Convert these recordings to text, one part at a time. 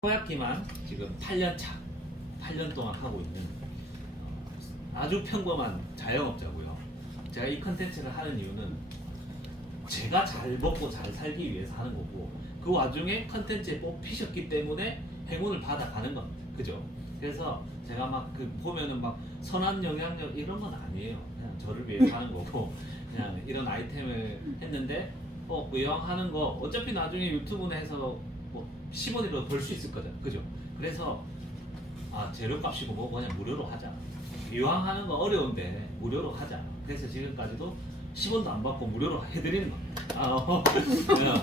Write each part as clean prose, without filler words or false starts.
코야키만 지금 8년 차, 8년 동안 하고 있는 아주 평범한 자영업자고요. 제가 이 컨텐츠를 하는 이유는 제가 잘 먹고 잘 살기 위해서 하는 거고, 그 와중에 컨텐츠에 뽑히셨기 때문에 행운을 받아가는 겁니다. 그죠? 그래서 제가 막 보면은 막 선한 영향력 이런 건 아니에요. 그냥 저를 위해서 하는 거고, 그냥 이런 아이템을 했는데 이왕 하는 거 어차피 나중에 유튜브나 해서 뭐 10원이라도 벌 수 있을 거잖아. 그죠? 그래서 재료값이고 뭐 그냥 무료로 하자. 이왕 하는 거 어려운데 무료로 하자. 그래서 지금까지도 10원도 안 받고 무료로 해드리는 겁니다.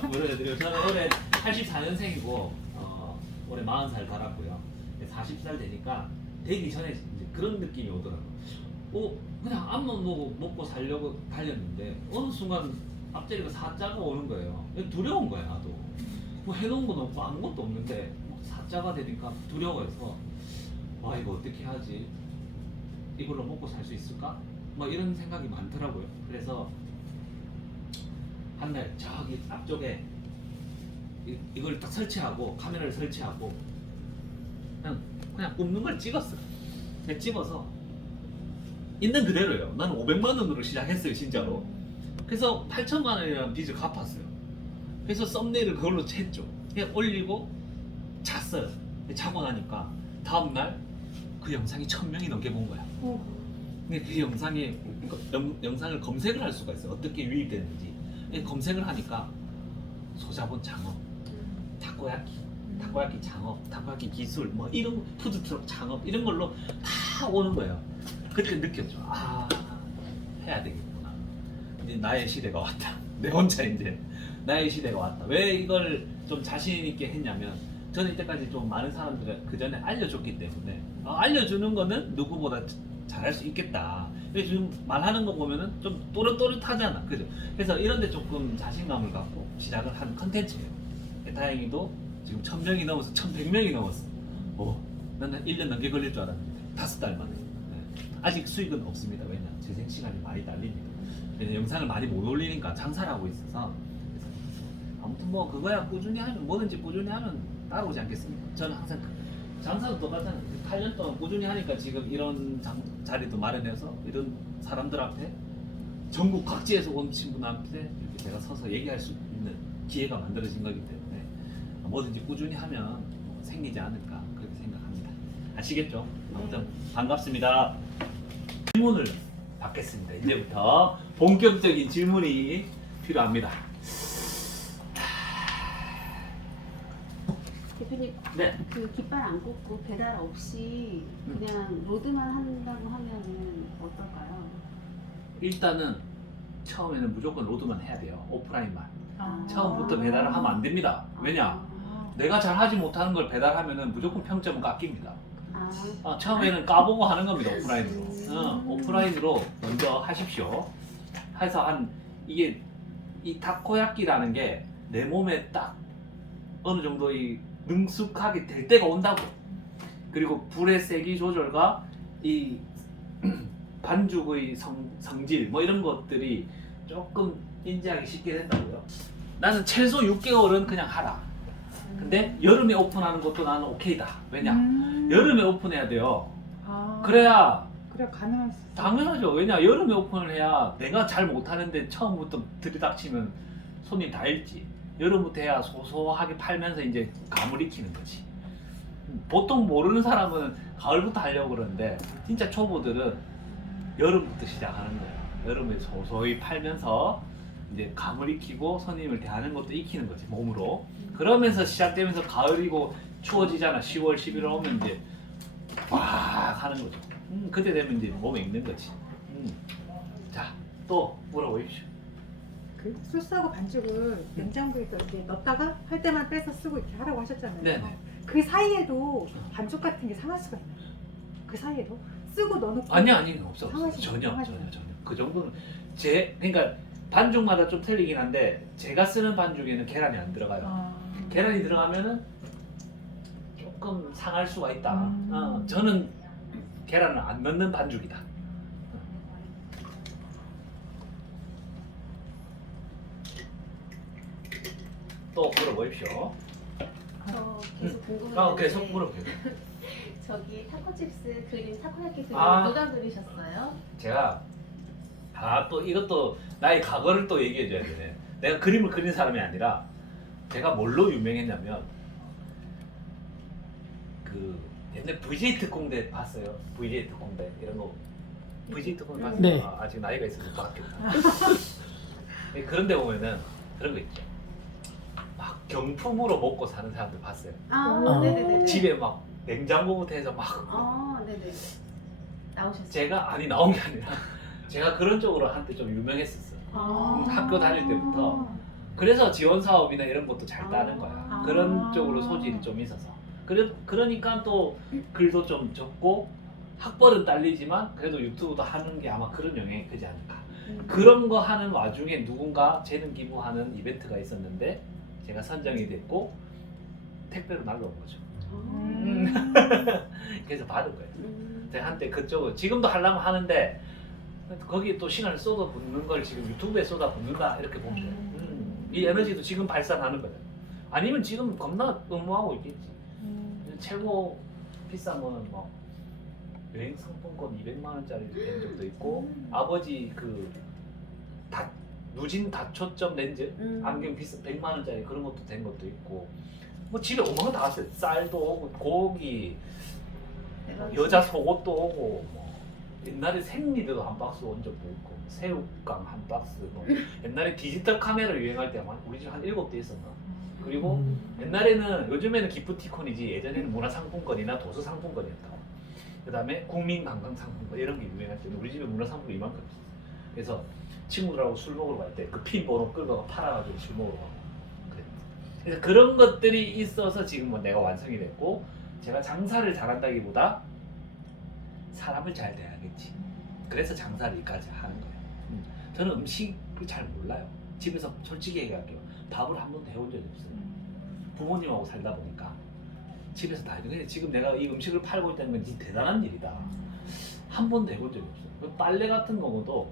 무료로 해드리고, 저는 올해 84년생이고 올해 40살 달았고요. 40살 되니까 되기 전에 이제 그런 느낌이 오더라고요. 그냥 앞만 먹고 살려고 달렸는데 어느 순간 앞자리가 4자가 오는 거예요. 두려운 거야. 나도 뭐 해놓은 건 없고 아무것도 없는데 4자가 되니까 두려워해서 와, 이거 어떻게 하지? 이걸로 먹고 살 수 있을까? 뭐 이런 생각이 많더라고요. 그래서 한날 저기 앞쪽에 이걸 딱 설치하고 카메라를 설치하고 그냥 굽는 걸 찍었어. 그냥 찍어서 있는 그대로요. 나는 500만 원으로 시작했어요, 진짜로. 그래서 8천만 원이라는 빚을 갚았어요. 그래서 썸네일을 그걸로 챘죠. 그냥 올리고 잤어요. 자고 나니까 다음날 그 영상이 1000명이 넘게 본 거야. 근데 그 영상을 검색을 할 수가 있어요. 어떻게 유입되는지. 검색을 하니까 소자본 창업, 타코야키 창업, 타코야키 기술, 뭐 이런 푸드트럭 창업 이런 걸로 다 오는 거예요. 그때 느꼈죠. 해야 되겠구나. 이제 나의 시대가 왔다. 내 혼자 이제 나의 시대가 왔다. 왜 이걸 좀 자신 있게 했냐면, 저는 이때까지 좀 많은 사람들을 그 전에 알려줬기 때문에 알려주는 거는 누구보다 잘할 수 있겠다. 근데 지금 말하는 거 보면은 좀 또렷또렷하잖아. 그죠? 그래서 이런데 조금 자신감을 갖고 시작을 한 컨텐츠예요. 다행히도 지금 1000명이 넘어서 1100명이 넘었어. 나는 1년 넘게 걸릴 줄 알았는데 5달 만에. 아직 수익은 없습니다. 왜냐? 재생 시간이 많이 딸립니다. 영상을 많이 못 올리니까 장사를 하고 있어서. 아무튼 뭐 그거야 꾸준히 하면, 뭐든지 꾸준히 하면 따라오지 않겠습니까? 저는 항상 장사도 똑같잖아요. 8년 동안 꾸준히 하니까 지금 이런 자리도 마련해서 이런 사람들 앞에, 전국 각지에서 온 친구들한테 이렇게 제가 서서 얘기할 수 있는 기회가 만들어진 거기 때문에 뭐든지 꾸준히 하면 생기지 않을까 그렇게 생각합니다. 아시겠죠? 아무튼 반갑습니다. 질문을 받겠습니다. 이제부터 본격적인 질문이 필요합니다. 대표님, 네. 그 깃발 안 꽂고 배달 없이 그냥 로드만 한다고 하면은 어떨까요? 일단은 처음에는 무조건 로드만 해야 돼요. 오프라인만. 처음부터 배달을 하면 안 됩니다. 왜냐? 내가 잘 하지 못하는 걸 배달하면은 무조건 평점은 깎입니다. 처음에는 까보고 하는 겁니다. 오프라인으로. 오프라인으로 먼저 하십시오. 해서 이게 이 타코야끼라는 게 내 몸에 딱 어느 정도 능숙하게 될 때가 온다고. 그리고 불의 세기 조절과 이 반죽의 성질 뭐 이런 것들이 조금 인지하기 쉽게 된다고요. 나는 최소 6개월은 그냥 하라. 근데 여름에 오픈하는 것도 나는 오케이다. 왜냐? 여름에 오픈해야 돼요. 그래야 가능할 수 있어요. 당연하죠. 왜냐? 여름에 오픈을 해야 내가 잘 못하는데 처음부터 들이닥치면 손님 다 잃지. 여름부터 해야 소소하게 팔면서 이제 감을 익히는 거지. 보통 모르는 사람은 가을부터 하려고 그러는데, 진짜 초보들은 여름부터 시작하는 거예요. 여름에 소소히 팔면서 이제 감을 익히고 손님을 대하는 것도 익히는 거지, 몸으로. 그러면서 시작되면서 가을이고 추워지잖아. 10월, 11월 오면 이제 막 하는 거죠. 그때 되면 이제 몸에 익는 거지. 자, 또 물어보십시오. 그 소스하고 반죽을 냉장고에 이렇게 넣었다가 할 때만 빼서 쓰고 이렇게 하라고 하셨잖아요. 네네. 그 사이에도 반죽 같은 게 상할 수가 있나요? 그 사이에도 쓰고 넣어놓고 아니 없어. 상하지 전혀. 상하지 그 정도는 그러니까 반죽마다 좀 틀리긴 한데, 제가 쓰는 반죽에는 계란이 안 들어가요. 계란이 들어가면은 조금 상할 수가 있다. 저는 계란을 안 넣는 반죽이다. 또 물어보십시오. 저 계속 궁금했는데 계속 물어봐요. 저기 타코칩스 그림 타코야키 그림 아. 누가 그리셨어요? 제가 또 이것도 나의 과거를 또 얘기해줘야 되네. 내가 그림을 그린 사람이 아니라 제가 뭘로 유명했냐면 그 옛날 VJ 특공대 봤어요? VJ 특공대 이런 거 VJ 특공대 봤어요? 네. 아직 나이가 있어서 봤겠다. 그런 데 보면은 그런 거 있죠. 막 경품으로 먹고 사는 사람들 봤어요. 아, 네네네. 집에 막 냉장고부터 해서 막 아, 네네. 나오셨어요. 제가 아니 나온 게 아니라 제가 그런 쪽으로 한때 좀 유명했었어요. 학교 다닐 때부터. 그래서 지원 사업이나 이런 것도 잘 따는 거야. 아. 그런 쪽으로 소질이 좀 있어서. 그러니까 또 글도 좀 적고 학벌은 딸리지만 그래도 유튜브도 하는 게 아마 그런 영향이 크지 않을까. 그런 거 하는 와중에 누군가 재능 기부하는 이벤트가 있었는데 제가 선정이 됐고 택배로 날라온 거죠. 그래서 받은 거예요. 제가 한때 그쪽을 지금도 하려면 하는데 거기에 또 시간을 쏟아붓는 걸 지금 유튜브에 쏟아붓는다 이렇게 보면 돼요. 이 에너지도 지금 발산하는 거예요. 아니면 지금 겁나 응모하고 있겠지. 최고 비싼 거는 뭐 여행 상품권 200만 원짜리 된 적도 있고 아버지 그 누진 다초점 렌즈 안경 비싼 100만 원짜리 그런 것도 된 것도 있고 뭐 집에 오만 다 왔어요. 쌀도 오고 고기 여자 속옷도 오고 뭐 옛날에 생리대도 한 박스 온 적도 있고 새우깡 한 박스 뭐 옛날에 디지털 카메라 유행할 때 우리 집 한 7대 있었나. 그리고 옛날에는 요즘에는 기프티콘이지 예전에는 문화상품권이나 도서상품권이었다. 그 다음에 국민관광상품권 이런 게 유행할 때는 우리 집에 문화상품권이 이만큼 있었어. 그래서 친구들하고 술 먹으러 갈 때 그 핀 번호 끌고 팔아가지고 술 먹으러 가고 그랬죠. 그래서 그런 것들이 있어서 지금 뭐 내가 완성이 됐고 제가 장사를 잘한다기보다 사람을 잘 대하겠지. 그래서 장사를 여기까지 하는 거예요. 저는 음식을 잘 몰라요. 집에서 솔직히 얘기할게요. 밥을 한 번도 해본 적이 없어요. 부모님하고 살다 보니까 집에서 다 해요. 근데 지금 내가 이 음식을 팔고 있다는 건 진짜 대단한 일이다. 한 번도 해본 적이 없어요. 그 빨래 같은 경우도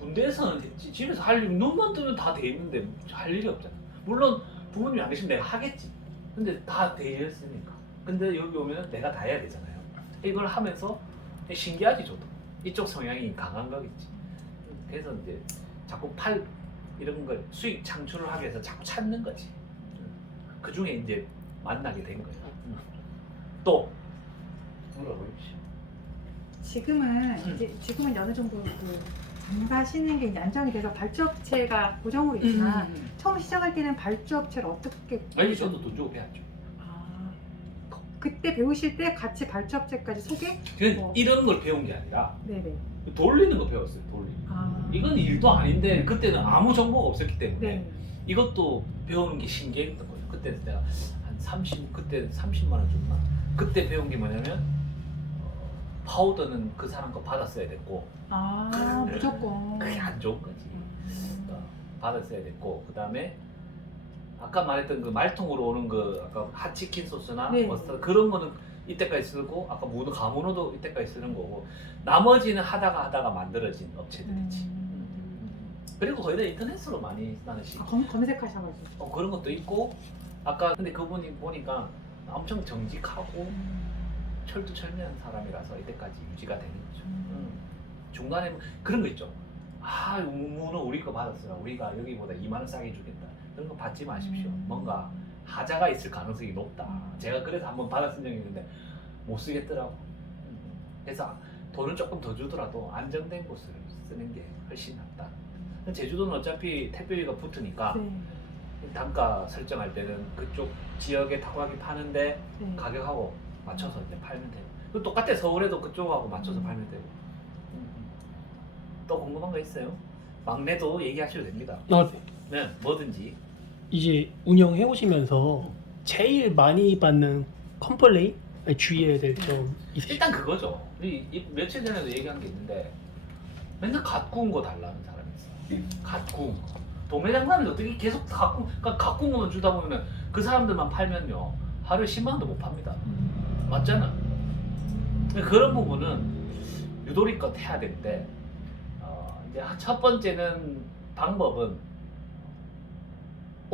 군대에서는 했지. 집에서 할 일, 눈만 뜨면 다 돼 있는데 할 일이 없잖아. 물론 부모님이 안 계시면 내가 하겠지. 근데 다 돼 있으니까. 근데 여기 오면 내가 다 해야 되잖아요. 이걸 하면서 신기하지 저도. 이쪽 성향이 강한 거겠지. 그래서 이제 자꾸 이런 걸 수익 창출을 하기 위해서 자꾸 찾는 거지. 그 중에 이제 만나게 된 거예요. 또 물어보십시오. 지금은 어느 정도 그 장사하시는 게 이제 안정이 돼서 발주업체가 고정으로 있지만 처음 시작할 때는 발주업체를 어떻게 아니 저도 돈 주고 배웠죠. 그때 배우실 때 같이 발주업체까지 소개? 이런 걸 배운 게 아니라 네네. 돌리는 거 배웠어요. 돌리는 거. 이건 일도 아닌데 그때는 아무 정보가 없었기 때문에 네. 이것도 배우는 게 신기했던 거예요. 그때 내가 그때 30만 원 줬나? 그때 배운 게 뭐냐면 파우더는 그 사람 거 받았어야 됐고 무조건. 그게 안 좋은 거지. 받았어야 됐고 그 다음에 아까 말했던 그 말통으로 오는 그 아까 핫치킨 소스나 네. 머스타드 그런 거는 이때까지 쓰고 아까 가문호도 이때까지 쓰는 거고 나머지는 하다가 만들어진 업체들이지. 그리고 거의 다 인터넷으로 많이 나는 시. 검색하셔가지고. 그런 것도 있고 아까 근데 그분이 보니까 엄청 정직하고 철두철미한 사람이라서 이때까지 유지가 되는 거죠. 중간에 그런 거 있죠. 문어 우리 거 받았어요. 우리가 여기보다 2만 원 싸게 주겠다. 그런 거 받지 마십시오. 뭔가 하자가 있을 가능성이 높다. 제가 그래서 한번 받았은 적이 있는데 못 쓰겠더라고. 그래서 돈을 조금 더 주더라도 안정된 곳을 쓰는 게 훨씬 낫다. 제주도는 어차피 택배비가 붙으니까 단가 설정할 때는 그쪽 지역에 타코야키 파는데 가격하고 맞춰서 이제 팔면 되고. 그 똑같아. 서울에도 그쪽하고 맞춰서 팔면 되고. 또 궁금한 거 있어요? 막내도 얘기하셔도 됩니다. 네, 뭐든지. 이제 운영해 오시면서 제일 많이 받는 컴플레인? 주의해야 될 점 있으시죠? 일단 그거죠. 며칠 전에도 얘기한 게 있는데 맨날 갓 구운 거 달라는 사람이 있어. 갓 구운 거. 도매장 가면 어떻게 계속 그러니까 갓 구운 거만 주다 보면 그 사람들만 팔면요 하루에 10만 원도 못 팝니다. 맞잖아. 그런 부분은 유도리껏 해야 되는데 이제 첫 번째는 방법은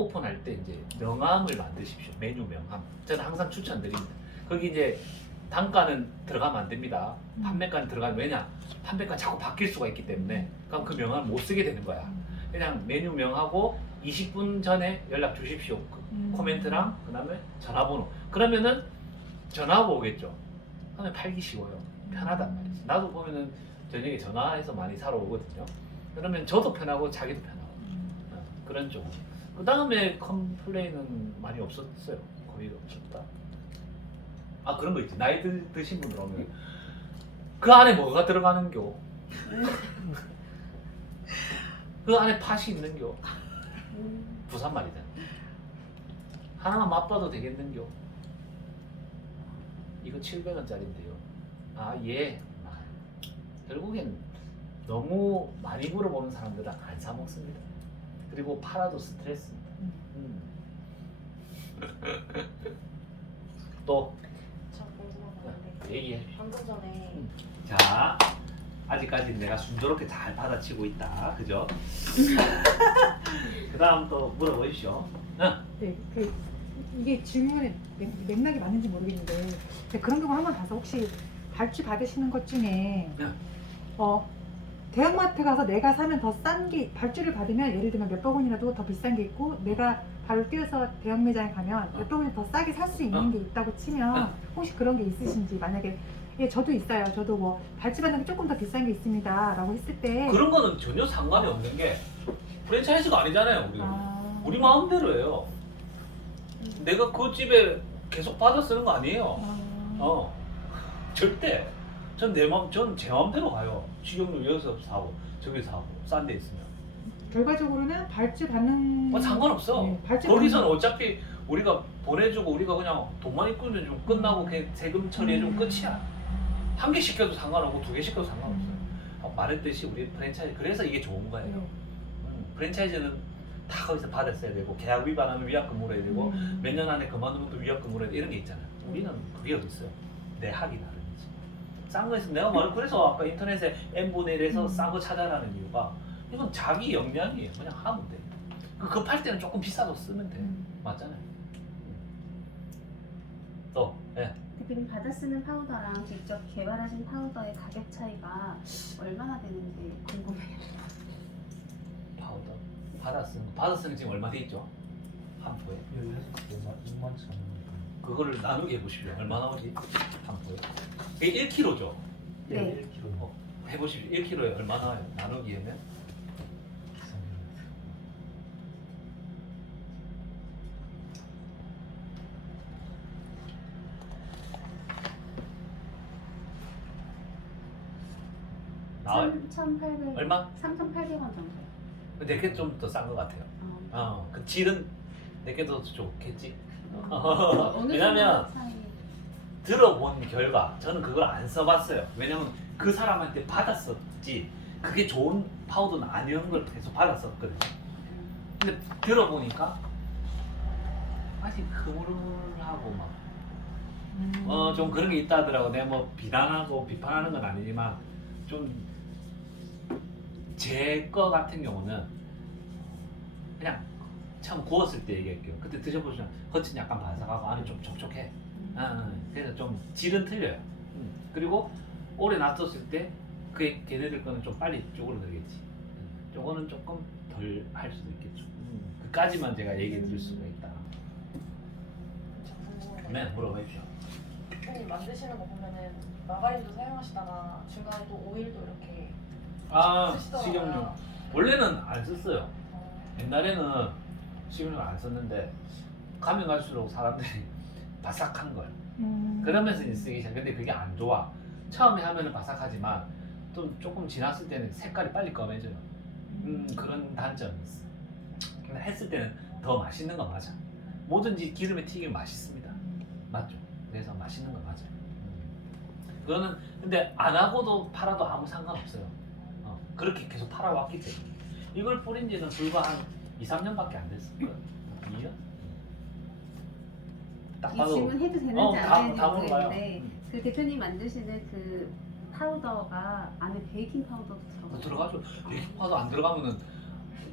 오픈할 때 이제 명함을 만드십시오. 메뉴 명함. 저는 항상 추천드립니다. 거기 이제 단가는 들어가면 안 됩니다. 판매가는 들어가면 왜냐? 판매가 자꾸 바뀔 수가 있기 때문에 그럼 그 명함을 못 쓰게 되는 거야. 그냥 메뉴 명하고 20분 전에 연락 주십시오. 그 코멘트랑 그다음에 전화번호. 그러면은 전화가 오겠죠. 그러면 팔기 쉬워요. 편하단 말이지. 나도 보면은 저녁에 전화해서 많이 사러 오거든요. 그러면 저도 편하고 자기도 편하고 그런 쪽. 그 다음에 컴플레인은 많이 없었어요. 거의 없었다. 아 그런 거 있지. 나이 드신 분들 오면 그 안에 뭐가 들어가는겨? 그 안에 팥이 있는겨? 부산 말이잖아. 하나만 맛봐도 되겠는겨? 이거 700원짜리인데요. 아 예. 결국엔 너무 많이 물어보는 사람들은 안 사 먹습니다. 그리고 팔아도 스트레스입니다. 또 저 궁금한 거 있는데 얘기해. 방금 전에 자, 아직까지는 내가 순조롭게 잘 받아치고 있다. 그죠? 그 다음 또 물어보십시오. 응. 네, 이게 질문의 맥락이 맞는지 모르겠는데 그런 경우 한번 봐서 혹시 발주 받으시는 것 중에 네. 대형마트 가서 내가 사면 더 싼 게 발주를 받으면 예를 들면 몇백 원이라도 더 비싼 게 있고 내가 발을 뛰어서 대형 매장에 가면 몇백 원이 더 싸게 살 수 있는 게 있다고 치면 혹시 그런 게 있으신지 만약에 예, 저도 있어요. 저도 뭐 발주 받는 게 조금 더 비싼 게 있습니다 라고 했을 때 그런 거는 전혀 상관이 없는 게 프랜차이즈가 아니잖아요. 우리 마음대로 해요. 내가 그 집에 계속 받아 쓰는 거 아니에요. 절대. 전 제 마음대로 가요. 식용유 여기서 사고 저기 사고 싼 데 있으면. 결과적으로는 발주 받는 상관없어. 네, 발주 거기서는 받는- 어차피 우리가 보내주고 우리가 그냥 돈만 입금해 주면 끝나고 그냥 세금 처리해 주면 끝이야. 한 개 시켜도 상관없고 두 개 시켜도 상관없어요. 말했듯이 우리 프랜차이즈 그래서 이게 좋은 거예요. 네. 프랜차이즈는 다 거기서 받았어야 되고 계약 위반하면 위약금 물어야 되고 몇 년 안에 그만두면 또 위약금 물어야 돼 이런 게 있잖아요. 우리는 그게 어디 있어요? 내 학이 다르지. 싼 거에서 내가 그래서 아까 인터넷에 n분의 1에서 싼 거 찾아라는 이유가 이건 자기 역량이에요. 그냥 하면 돼. 급할 때는 조금 비싸도 쓰면 돼. 맞잖아요. 또 예. 대표님 받아 쓰는 파우더랑 직접 개발하신 파우더의 가격 차이가 얼마나 되는지 궁금해요. 파우더 받아 쓰는 지금 얼마 돼 있죠? 한 포에 6만 천. 그거를 나누게 해보십시오. 얼마 나오지? 한 포에 이게 1kg죠? 네. 1kg. 해보십시오. 1kg에 얼마 나와요? 나누기 하면 나와요? 3,800 얼마? 3,800원 정도. 내게 좀 더 싼 것 같아요. 그 질은 내게 더 좋겠지. 어느 왜냐면 정도 차이? 들어본 결과 저는 그걸 안 써봤어요. 왜냐면 그 사람한테 받았었지 그게 좋은 파우더는 아니었는 걸 계속 받았었거든요. 근데 들어보니까 아직 흐물하고 막 좀 그런 게 있다 하더라고. 내가 뭐 비난하고 비판하는 건 아니지만 좀 제 거 같은 경우는 그냥 처음 구웠을 때 얘기할게요. 그때 드셔보시면 겉은 약간 바삭하고 안은 좀 촉촉해. 그래서 좀 질은 틀려요. 그리고 오래 놔뒀을 때 걔네들 거는 좀 빨리 쪼그러들겠지. 저거는 조금 덜 할 수도 있겠죠. 그까지만 제가 얘기해 드릴 수가 있다. 저 궁금한 거 네, 물어보십시오. 대표님 만드시는 거 보면은 마가린도 사용하시다가 중간에 또 오일도 이렇게 쓰시더라고요. 식용유. 원래는 안 썼어요. 어, 옛날에는 식용유를 안 썼는데 가면 갈수록 사람들이 바삭한 거예요. 그러면서 이제 쓰기 시작. 근데 그게 안 좋아. 처음에 하면은 바삭하지만 좀 조금 지났을 때는 색깔이 빨리 검해져요. 그런 단점이 있어. 근데 했을 때는 더 맛있는 거 맞아. 뭐든지 기름에 튀기면 맛있습니다. 맞죠? 그래서 맛있는 거 맞아요. 그거는 근데 안 하고도 팔아도 아무 상관없어요. 그렇게 계속 팔아왔기 때문에. 이걸 뿌린 지는 불과 한 2, 3년밖에 안 됐을 거예요. 2년? 딱 이 봐도 질문 해도 되는지 다 안 되는지 물어봐요. 모르겠는데 그 대표님 만드시는 그 파우더가 안에 베이킹 파우더도 들어가요? 들어가죠. 베이킹 파우더 안 들어가면은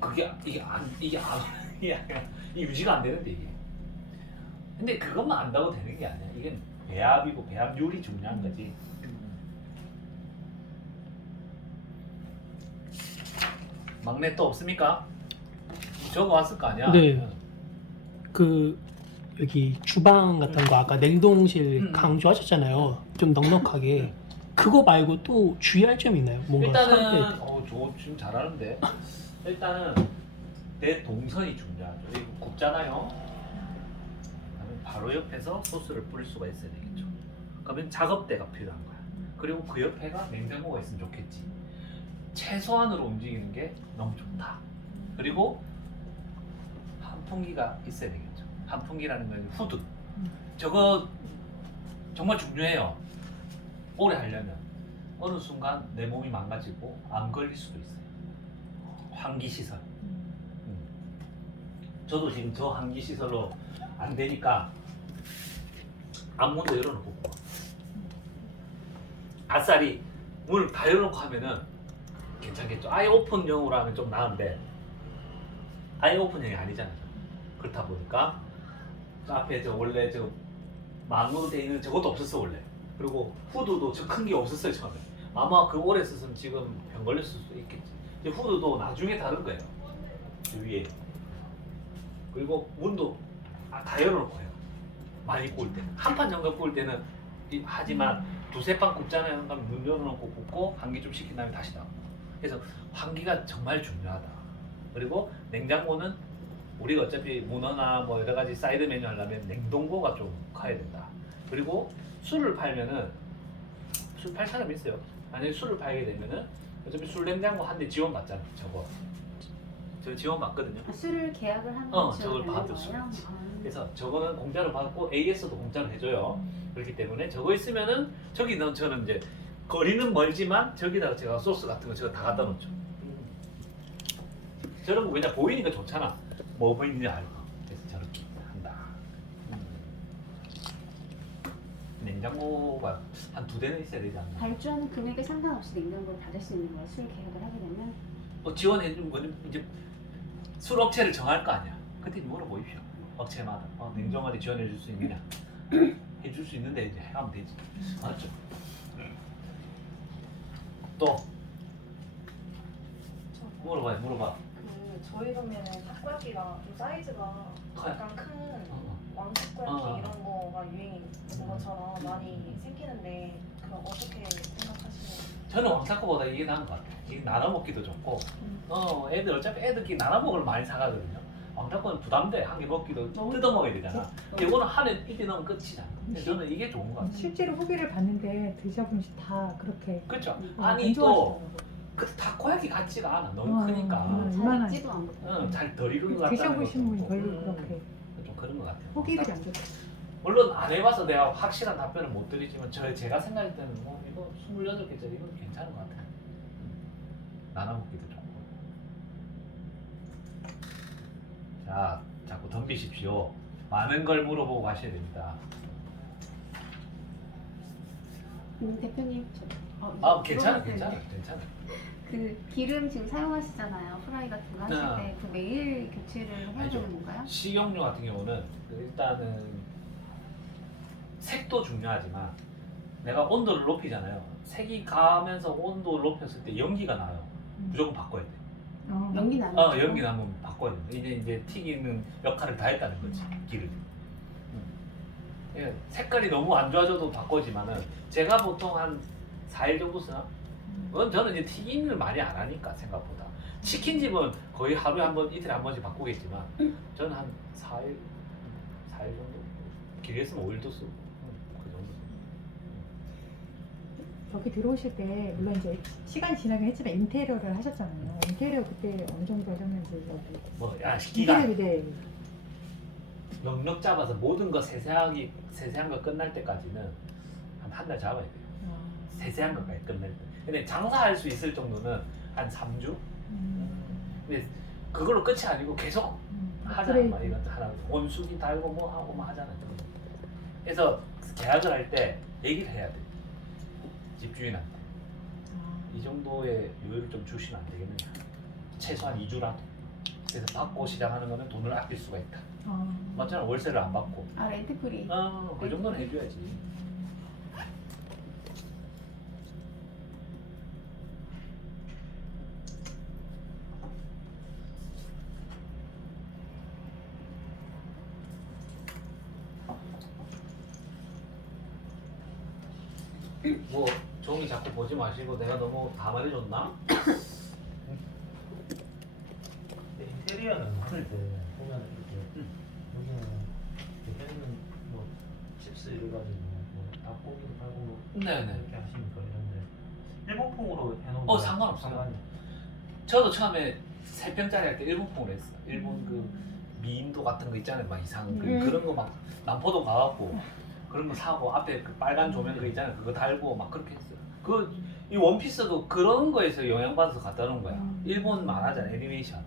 그게 이게 안 이게 아니라 이 유지가 안 되는데 이게. 근데 그것만 안다고 되는 게 아니야. 이게 배합이고 배합률이 중요한 거지. 막내 또 없습니까? 저거 왔을 거 아니야? 네. 그 여기 주방 같은 거 아까 냉동실 음. 강조하셨잖아요. 좀 넉넉하게. 그거 말고 또 주의할 점이 있나요? 뭔가 살 때. 일단은 지금 잘하는데 일단은 내 동선이 중요하죠. 이거 굽잖아요. 그러면 바로 옆에서 소스를 뿌릴 수가 있어야 되겠죠. 그러면 작업대가 필요한 거야. 그리고 그 옆에가 냉장고가 있으면 좋겠지. 최소한으로 움직이는 게 너무 좋다. 그리고 환풍기가 있어야 되겠죠. 환풍기라는 건 후드. 저거 정말 중요해요. 오래 하려면 어느 순간 내 몸이 망가지고 암 걸릴 수도 있어요. 환기 시설. 저도 지금 저 환기 시설로 안 되니까 앞문도 열어놓고 아싸리 문을 다 열어놓고 하면은 괜찮겠죠. 아예 오픈형으로 하면 좀 나은데 아예 오픈형이 아니잖아요. 그렇다 보니까 저 앞에 저 원래 저 망으로 돼 있는 저것도 없었어 원래. 그리고 후드도 저 큰 게 없었어요 처음에. 아마 그 오래 썼으면 지금 병 걸렸을 수도 있겠지. 근데 후드도 나중에 다른 거예요. 저 위에. 그리고 문도 다 열어놓고 해요. 많이 구울 때는. 한 판 정도 구울 때는 하지만 두세 판 굽잖아요. 그러면 문 열어놓고 굽고 환기 좀 시킨 다음에 다시 나오고. 그래서 환기가 정말 중요하다. 그리고 냉장고는 우리가 어차피 문어나 뭐 여러 가지 사이드 메뉴 하려면 냉동고가 좀 커야 된다. 그리고 술을 팔면은 술 팔 사람이 있어요. 만약에 술을 팔게 되면은 어차피 술 냉장고 한 대 지원 받잖아. 저 지원 받거든요. 술을 계약을 하면 저걸 지원되는 받을 거예요? 수 있지. 그래서 저거는 공짜로 받고 AS도 공짜로 해줘요. 그렇기 때문에 저거 있으면은 저는 이제 거리는 멀지만 저기다가 제가 소스 같은 거 제가 다 갖다 놓죠. 저런 거 그냥 보이니까 좋잖아. 뭐 보이는지 알고. 그래서 저렇게 한다. 냉장고가 한 2대는 있어야 되지 않나? 발주하는 금액에 상관없이 냉장고를 닫을 수 있는 거예요. 술 계약을 하게 되면. 지원해주는 거는 이제 술 업체를 정할 거 아니야. 그때 물어보십시오. 업체마다 냉정하게 지원해줄 수 있느냐? 해줄 수 있는데 이제 하면 되지. 맞죠? 또 물어봐. 그 저희 동네는 탁구야끼가 좀 사이즈가 커요? 약간 큰 어. 왕탁구야끼 이런 거가 유행인 것처럼 많이 생기는데 그럼 어떻게 생각하시나요? 저는 왕사코보다 이게 나은 것 같아요. 이게 나눠 먹기도 좋고, 애들 어차피 애들끼리 나눠 먹을 많이 사가거든요. 왕사코는 부담돼. 한 개 먹기도 뜯어 먹어야 되잖아. 이거는 한 입에 넣으면 끝이잖아. 근데 저는 이게 좋은 것 같아요. 실제로 후기를 봤는데 드셔본 다 그렇게 그렇죠? 안 아니 또 좋아하시더라고요. 그 타코야키 같지가 않아. 너무 크니까. 잘 이만한- 익지도 않고. 잘 덜 익은 것 같다는 드셔보신 분이 것도 별로 있고. 그렇게 좀 그런 것 같아요. 후기들이 안 좋다. 물론 안 해봐서 내가 확실한 답변을 못 드리지만 제가 생각할 때는 뭐 이거 28개짜리 이거 괜찮은 것 같아요. 나눠 먹기도 좋고. 자, 자꾸 덤비십시오. 많은 걸 물어보고 가셔야 됩니다. 대표님, 괜찮아. 물어봤는데 그 기름 지금 사용하시잖아요. 프라이 같은 거 하실 네. 때 그 매일 교체를 해야 알죠. 되는 건가요? 식용유 같은 경우는 일단은 색도 중요하지만 내가 온도를 높이잖아요. 색이 가면서 온도를 높였을 때 연기가 나요. 무조건 바꿔야 돼. 연기 나는 연기 나면 바꿔야 돼. 이제 튀기는 역할을 다 했다는 거지. 기름이. 예, 색깔이 너무 안 좋아져도 바꿔지만은 제가 보통 한 4일 정도 쓰나? 그건 저는 이제 튀김을 많이 안 하니까 생각보다. 치킨집은 거의 하루에 한 번, 이틀에 한 번씩 바꾸겠지만 저는 한 4일 정도? 길게 쓰면 5일도 쓰고 그 정도. 여기 들어오실 때 물론 이제 시간이 지나긴 했지만 인테리어를 하셨잖아요. 인테리어 그때 어느 정도 하셨는지 여기 기간 인테리어 넉넉 잡아서 모든 거 세세한 거 끝날 때까지는 한 달 잡아야 돼요. 세세한 것까지 끝낼 때. 근데 장사할 수 있을 정도는 한 3주? 근데 그걸로 끝이 아니고 계속 하잖아. 막 이런 하나 온수기 달고 뭐 하고 뭐 하잖아. 그래서 계약을 할 때 얘기를 해야 돼. 집주인한테 이 정도의 여유를 좀 주시면 안 되겠느냐. 최소한 2주라도. 그래서 받고 시작하는 거는 돈을 아낄 수가 있다. 어. 맞잖아. 월세를 안 받고. 아 렌트프리. 그 정도는 해줘야지. 뭐 종이 자꾸 보지 마시고 내가 너무 다 말해줬나? 근데 인테리어는 하는데 보면 이렇게 여기는 대표님은 뭐 칩스 이래가지고 뭐 닭고기도 팔고 뭐 네네. 이렇게 하시니까 이런데 일본풍으로 해놓은 상관없어요. 상관이 저도 처음에 3평짜리 할 때 일본풍으로 했어. 일본 그 미인도 같은 거 있잖아요. 막 이상한 그런 거 막 남포동 가갖고 그런 거 사고 앞에 그 빨간 조명 그 있잖아요. 그거 달고 막 그렇게 했어요. 이 원피스도 그런 거에서 영향받아서 갖다 놓은 거야. 일본 만화잖아, 애니메이션.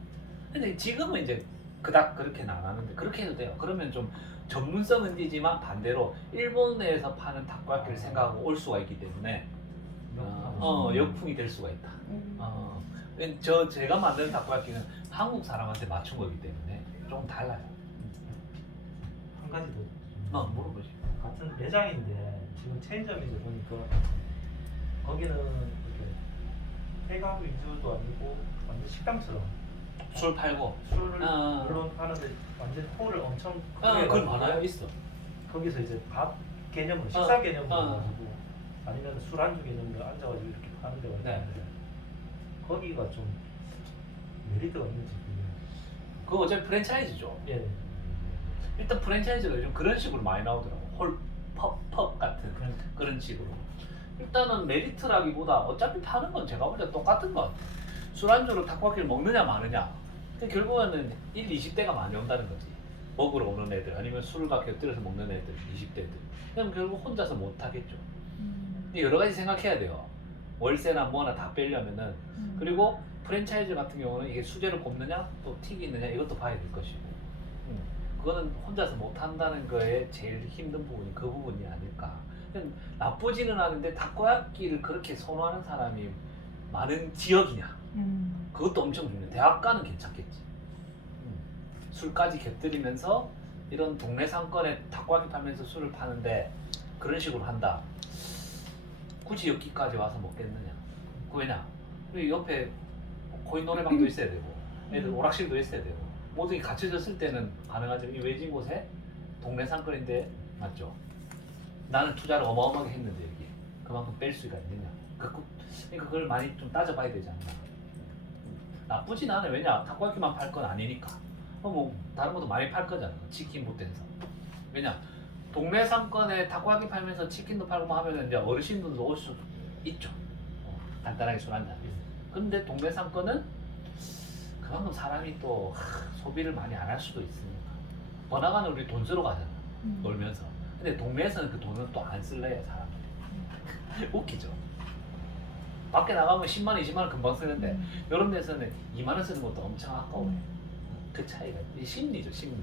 근데 지금은 이제 그닥 그렇게는 안 하는데 그렇게 해도 돼요. 그러면 좀 전문성은 띄지만 반대로 일본에서 파는 타코야키를 생각하고 올 수가 있기 때문에 역풍이 될 수가 있다. 제가 만드는 타코야키는 한국 사람한테 맞춘 거기 때문에 좀 달라요. 한 가지 더 물어보지. 같은 매장인데 지금 체인점인데 보니까 거기는 이렇게 회가 위주도 아니고 완전 식당처럼 술 팔고. 술을 아. 물론 파는데 완전 홀을 엄청 크게 그건 해가지고 많아요, 있어. 거기서 이제 밥 개념으로 식사 개념으로 어. 가지고 아니면 술 안주 개념으로 앉아가지고 이렇게 파는 데가 있는데 거기가 좀 메리트가 있는지 그거 어차피 프랜차이즈죠. 예. 일단 프랜차이즈가 요즘 그런 식으로 많이 나오더라고. 펍 같은 그런 식으로. 일단은 메리트라기보다 어차피 파는 건 제가 볼 때 똑같은 것 같아요. 술안주로 타코야키를 먹느냐 마느냐. 근데 결국에는 1, 20대가 많이 온다는 거지. 먹으러 오는 애들 아니면 술과 곁들여서 먹는 애들 20대들. 그럼 결국 혼자서 못 하겠죠. 여러 가지 생각해야 돼요. 월세나 뭐나 다 빼려면은. 그리고 프랜차이즈 같은 경우는 이게 수제로 굽느냐 또 튀기느냐 이것도 봐야 될 것이고. 그거는 혼자서 못 한다는 거에 제일 힘든 부분이 그 부분이 아닐까. 나쁘지는 않은데 타코야끼를 그렇게 선호하는 사람이 많은 지역이냐? 그것도 엄청 중요해. 대학가는 괜찮겠지. 술까지 곁들이면서 이런 동네 상권에 타코야끼 팔면서 술을 파는데 그런 식으로 한다. 굳이 여기까지 와서 먹겠느냐? 그 왜냐? 우리 옆에 코인 노래방도 있어야 되고, 애들 오락실도 있어야 되고, 모든 게 갖춰졌을 때는 가능하지만 이 외진 곳에 동네 상권인데 맞죠? 나는 투자를 어마어마하게 했는데 여기 그만큼 뺄 수가 있느냐? 그러니까 그걸 많이 좀 따져봐야 되지 않나? 나쁘진 않아요. 왜냐? 타코야키만 팔 건 아니니까. 뭐 다른 것도 많이 팔 거잖아. 치킨 보태서. 왜냐? 동네 상권에 타코야키 팔면서 치킨도 팔고 뭐 하면 이제 어르신들도 올 수 있죠. 간단하게 술 한잔. 근데 동네 상권은 그만큼 사람이 또 소비를 많이 안 할 수도 있으니까. 번화가는 우리 돈 쓰러 가잖아. 놀면서. 근데 동네에서는 그 돈을 또 안 쓸래요, 사람들이. 웃기죠. 밖에 나가면 10만 원, 20만 원 금방 쓰는데 이런 데서는 2만 원 쓰는 것도 엄청 아까워요. 그 차이가 이 심리죠, 심리.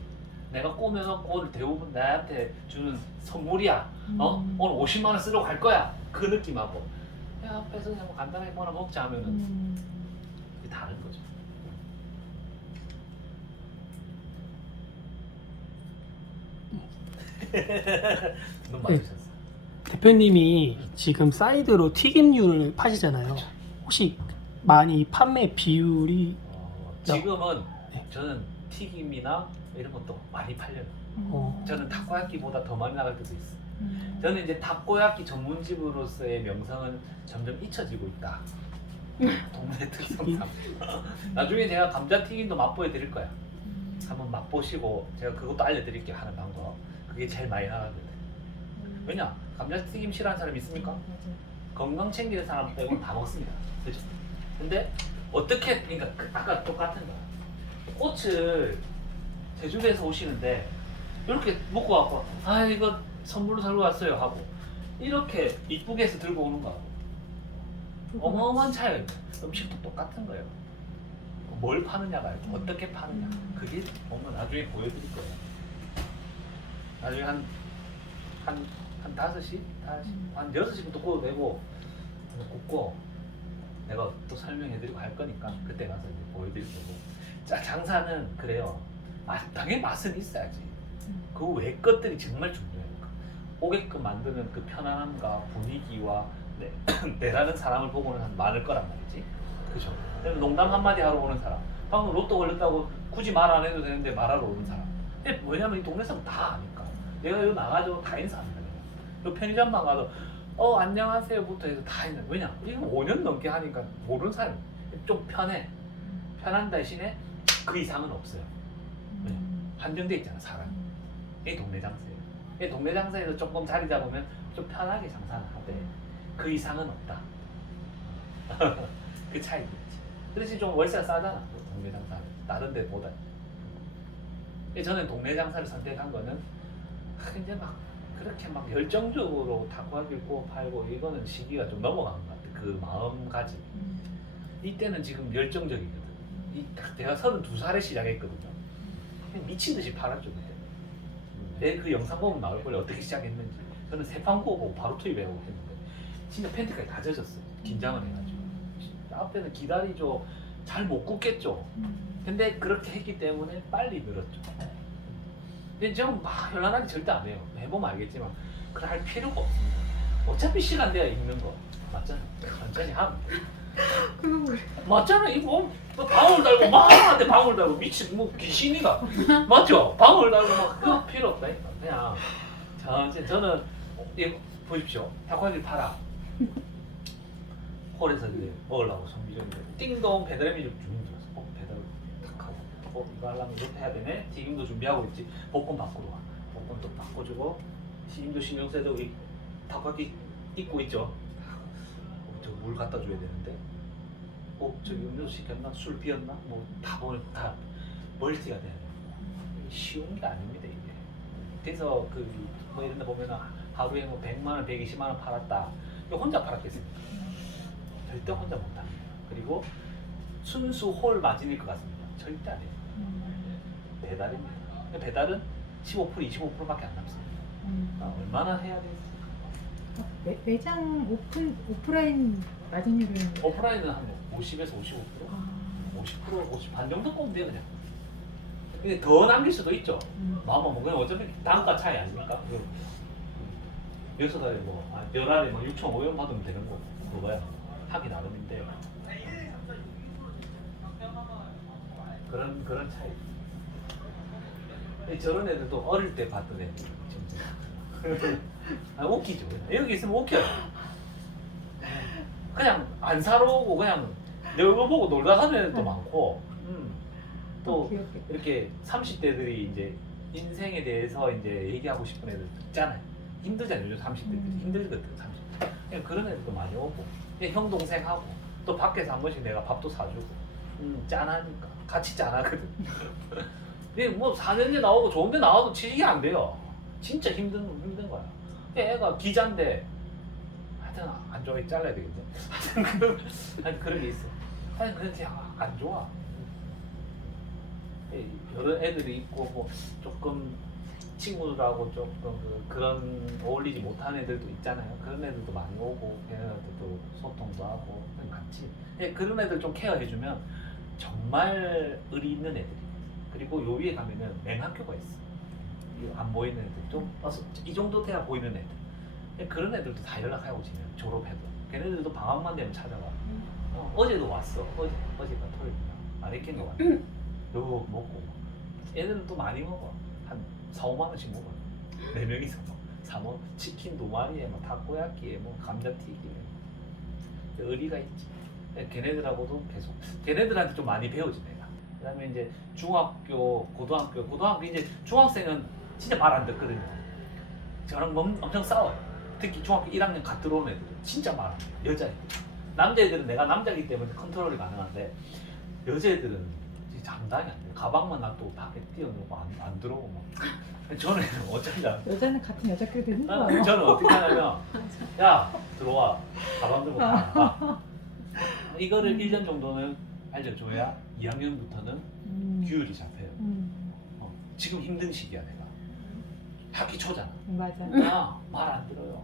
내가 꾸며놓고 오늘 대부분 나한테 주는 선물이야. 오늘 50만 원 쓰러 갈 거야. 그 느낌하고 야, 앞에서 그냥 뭐 간단하게 뭐나 먹자 하면은 이게 다른 거죠. 눈 맞으셨어. 대표님이 지금 사이드로 튀김류를 파시잖아요. 혹시 많이 판매 비율이 지금은 네. 저는 튀김이나 이런 것도 많이 팔려요. 어, 저는 타코야끼보다 더 많이 나갈 때도 있어. 저는 이제 타코야끼 전문집으로서의 명성은 점점 잊혀지고 있다. 동네 특성상. 나중에 제가 감자튀김도 맛보여 드릴 거야. 한번 맛보시고 제가 그것도 알려드릴게요. 하는 방법. 그게 제일 많이 나가거든. 왜냐? 감자튀김 싫어하는 사람 있습니까? 건강 챙기는 사람 빼고는 다 먹습니다. 그죠? 근데 어떻게, 그러니까 아까 똑같은 거야. 꽃을 제주도에서 오시는데 이렇게 먹고 와서 아 이거 선물로 사러 왔어요 하고 이렇게 이쁘게 해서 들고 오는 거하고 어마어마한 차이가 음식도 똑같은 거예요. 뭘 파느냐가 아니고 어떻게 파느냐. 그게 보면 나중에 보여드릴 거예요. 나중에 한 5시? 한 6시부터 구워도 되고 굽고 내가 또 설명해드리고 할 거니까 그때 가서 이제 보여드릴 거고 자, 장사는 그래요. 당연히 맛은 있어야지. 그 외 것들이 정말 중요해요. 오게끔 만드는 그 편안함과 분위기와 내라는 사람을 보고는 많을 거란 말이지. 그죠? 농담 한마디 하러 오는 사람, 방금 로또 걸렸다고 굳이 말 안 해도 되는데 말하러 오는 사람. 근데 왜냐면 이 동네 사람 다 아니까. 내가 여기 나가도 다 인사합니다. 요 편의점만 가도 안녕하세요부터 해서 다 있는. 왜냐? 이거 5년 넘게 하니까 모르는 사람이 좀 편해. 편한 대신에 그 이상은 없어요. 왜냐? 한정돼 있잖아, 사람. 이게 동네 장사예요. 이 동네 장사에서 조금 자리 잡으면 좀 편하게 장사를 하되 그 이상은 없다. 그 차이겠지. 그래서 좀 월세가 싸잖아, 동네 장사는. 다른 데보다. 저는 동네 장사를 선택한 거는 이제 막 그렇게 막 열정적으로 닭고기를 구워 팔고 이거는 시기가 좀 넘어간 것 같아. 그 마음가짐. 이때는 지금 열정적이거든. 제가 32살에 시작했거든요. 미친 듯이 팔았죠 그때. 내 그 영상 보면 나올 거예요. 어떻게 시작했는지. 저는 세판 구워보고 바로 투입해오고 했는데 진짜 팬티까지 다 젖었어요. 긴장을 해가지고. 앞에는 기다리죠. 잘 못 굽겠죠. 근데 그렇게 했기 때문에 빨리 늘었죠. 근데 저는 막 현란하게 절대 안 해요. 해보면 알겠지만 그걸 할 필요가 없습니다. 어차피 시간대가 있는 거 맞잖아. 천천히 하면 돼. 맞잖아. 이거 뭐 방울 달고 막한테 방울 달고 미친 뭐 귀신이가 맞죠? 방울 달고 막 그거 필요 없다니까. 그냥 천천히. 저는 이거 보십시오. 닭고기 팔아. 홀에서 이제 먹으려고 정비정인데 띵동 배달의 민족 주문 들었어. 배달 탁 하고 이거 하려면 이렇게 해야 되네. 튀김도 준비하고 있지. 볶음 바꾸러 와. 볶음 또 바꿔주고 튀김도 신경 써도 우리 닭고기 입고 있죠. 저 물 갖다 줘야 되는데 저기 음료수 시켰나? 술 비었나? 뭐 다 보면 다 멀티가 돼야 돼. 쉬운 게 아닙니다 이게. 그래서 뭐 이런 데 보면은 하루에 뭐 100만 원, 120만 원 팔았다. 이거 혼자 팔았겠습니까? 절대 혼자 못합니다. 그리고 순수 홀 마진일 것 같습니다. 절대 안 해요. 배달입니다. 배달은 15%, 25%밖에 안 남습니다. 얼마나 해야 되겠어요? 매장 오프라인 마진율은 오프라인은 한 50에서 55%? 50%, 50반 정도 꼬면 돼요 그냥. 근데 더 남길 수도 있죠. 마음만 먹으면 어차피 단가 차이 아닙니까? 여섯 알에 열 알에 6,500원 받으면 되는 거고 그거야. 하기 나름인데 그런 차이. 저런 애들도 어릴 때 봤던 애들 진짜. 웃기죠. 여기 있으면 웃겨요. 그냥 안 사러 오고 그냥 내 얼굴 보고 놀다 가는 애들도 많고 또 이렇게 30대들이 이제 인생에 대해서 이제 얘기하고 싶은 애들 있잖아요. 힘들잖아요. 요즘 30대들이 힘들거든. 30대. 그냥 그런 애들도 많이 오고 형 동생하고 또 밖에서 한 번씩 내가 밥도 사주고 짠하니까 같이 짠하거든. 근데 뭐 4년제 나오고 좋은데 나와도 취직이 안 돼요. 진짜 힘든 거야. 애가 기자인데 하여튼 안 좋아해 잘라야 되겠네. 하여튼 그런 게 있어. 하여튼 그렇게 안 좋아. 여러 애들이 있고 뭐 조금 친구들하고 조금 그런 어울리지 못하는 애들도 있잖아요. 그런 애들도 많이 오고 걔네들도 소통도 하고 같이 그런 애들 좀 케어해주면 정말 의리 있는 애들이. 그리고 요 위에 가면은 맹학교가 있어. 안 보이는 애들 좀 이 정도 돼야 보이는 애들. 그런 애들도 다 연락하고 지내요. 졸업해도. 걔네들도 방학만 되면 찾아와. 어제도 왔어. 어제가 토요일이야. 아래끼는 거 왔네. 요 먹고. 애들도 많이 먹어. 한 4, 5만 원씩 먹어요. 4명이서 뭐 치킨 2마리에 뭐 타코야끼에 뭐 감자튀김에 의리가 있지. 걔네들하고도 계속 걔네들한테 좀 많이 배우지 내가. 그다음에 이제 중학교, 고등학교 이제 중학생은 진짜 말 안 듣거든요. 저랑 엄청 싸워요. 특히 중학교 1학년 갓 들어온 애들은 진짜 말 안 해요. 여자애들. 남자애들은 내가 남자이기 때문에 컨트롤이 가능한데 여자애들은 장담이 안 돼요. 가방만 놔두고 밖에 뛰어놓고 안 들어오고 막. 저는 어쩌냐. 여자는 같은 여자끼리도 힘들어요. 저는 어떻게 하냐면 야 들어와 가방 들고 가. 이거를 1년 정도는 알려줘야 2학년부터는 규율이 잡혀요. 지금 힘든 시기야 내가. 학기 초잖아. 맞아. 말 안 들어요.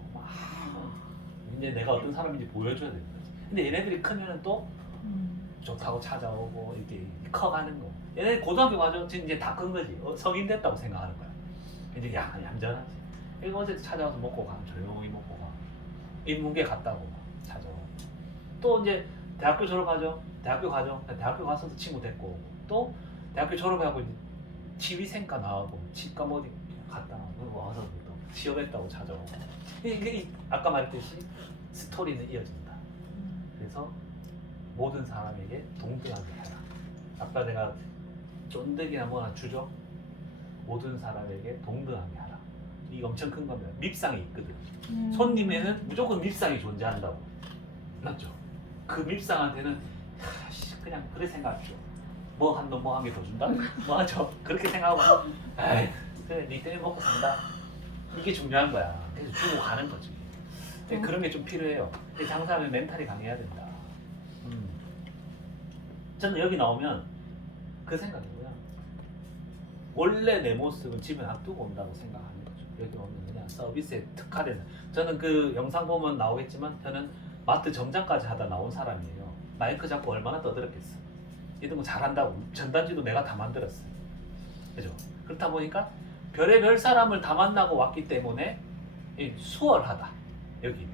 이제 내가 어떤 사람인지 보여줘야 되는 거지. 근데 얘네들이 크면은 또 좋다고 찾아오고 이렇게 커가는 거. 얘네 고등학교 가죠. 지금 이제 다 큰 거지. 성인 됐다고 생각하는 거야. 이제 얌전하지. 이거 어제 찾아와서 먹고 가면 조용히 먹고 가. 인문계 갔다고 막 찾아오고. 또 이제 대학교 졸업하죠. 대학교 가죠. 대학교 가서도 친구 됐고 오고. 또 대학교 졸업하고 이제 치위생과 나오고 치과 어디 갔다 오고 와서 또 취업했다고 찾아오고. 이게 아까 말했듯이 스토리는 이어진다. 그래서 모든 사람에게 동등하게 해라. 아까 내가 쫀득이나 뭐나 주죠. 모든 사람에게 동등하게 하라. 이게 엄청 큰 겁니다. 밉상이 있거든. 손님에는 무조건 밉상이 존재한다고. 맞죠? 그 밉상한테는 그냥 그래 생각하죠. 뭐 한 놈 뭐 한 개 더 준다? 뭐 하죠? 그렇게 생각하고 에이 그래 니 때문에 먹고 산다. 이게 중요한 거야. 그래서 주고 가는 거지. 근데 그런 게 좀 필요해요. 근데 장사하면 멘탈이 강해야 된다. 저는 여기 나오면 그 생각이고요. 원래 내 모습은 집에 놔두고 온다고 생각하는 거죠. 여기 오면 그냥 서비스에 특화된. 저는 그 영상 보면 나오겠지만 저는 마트 점장까지 하다 나온 사람이에요. 마이크 잡고 얼마나 떠들었겠어. 이런 거 잘한다고. 전단지도 내가 다 만들었어요. 그죠? 그렇다 보니까 별의별 사람을 다 만나고 왔기 때문에 수월하다. 여기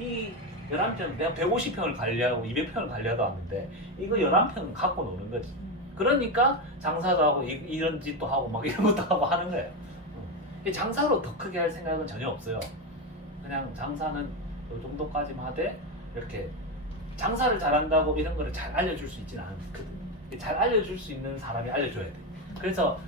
이 11평, 내가 150평을 관리하고 200평을 관리하다 왔는데 이거 11평은 갖고 노는 거지. 그러니까 장사도 하고 이런 짓도 하고 막 이런 것도 하고 하는 거예요. 장사로 더 크게 할 생각은 전혀 없어요. 그냥 장사는 이 정도까지만 하되 이렇게 장사를 잘한다고 이런 거를 잘 알려줄 수 있지는 않거든. 잘 알려줄 수 있는 사람이 알려줘야 돼. 그래서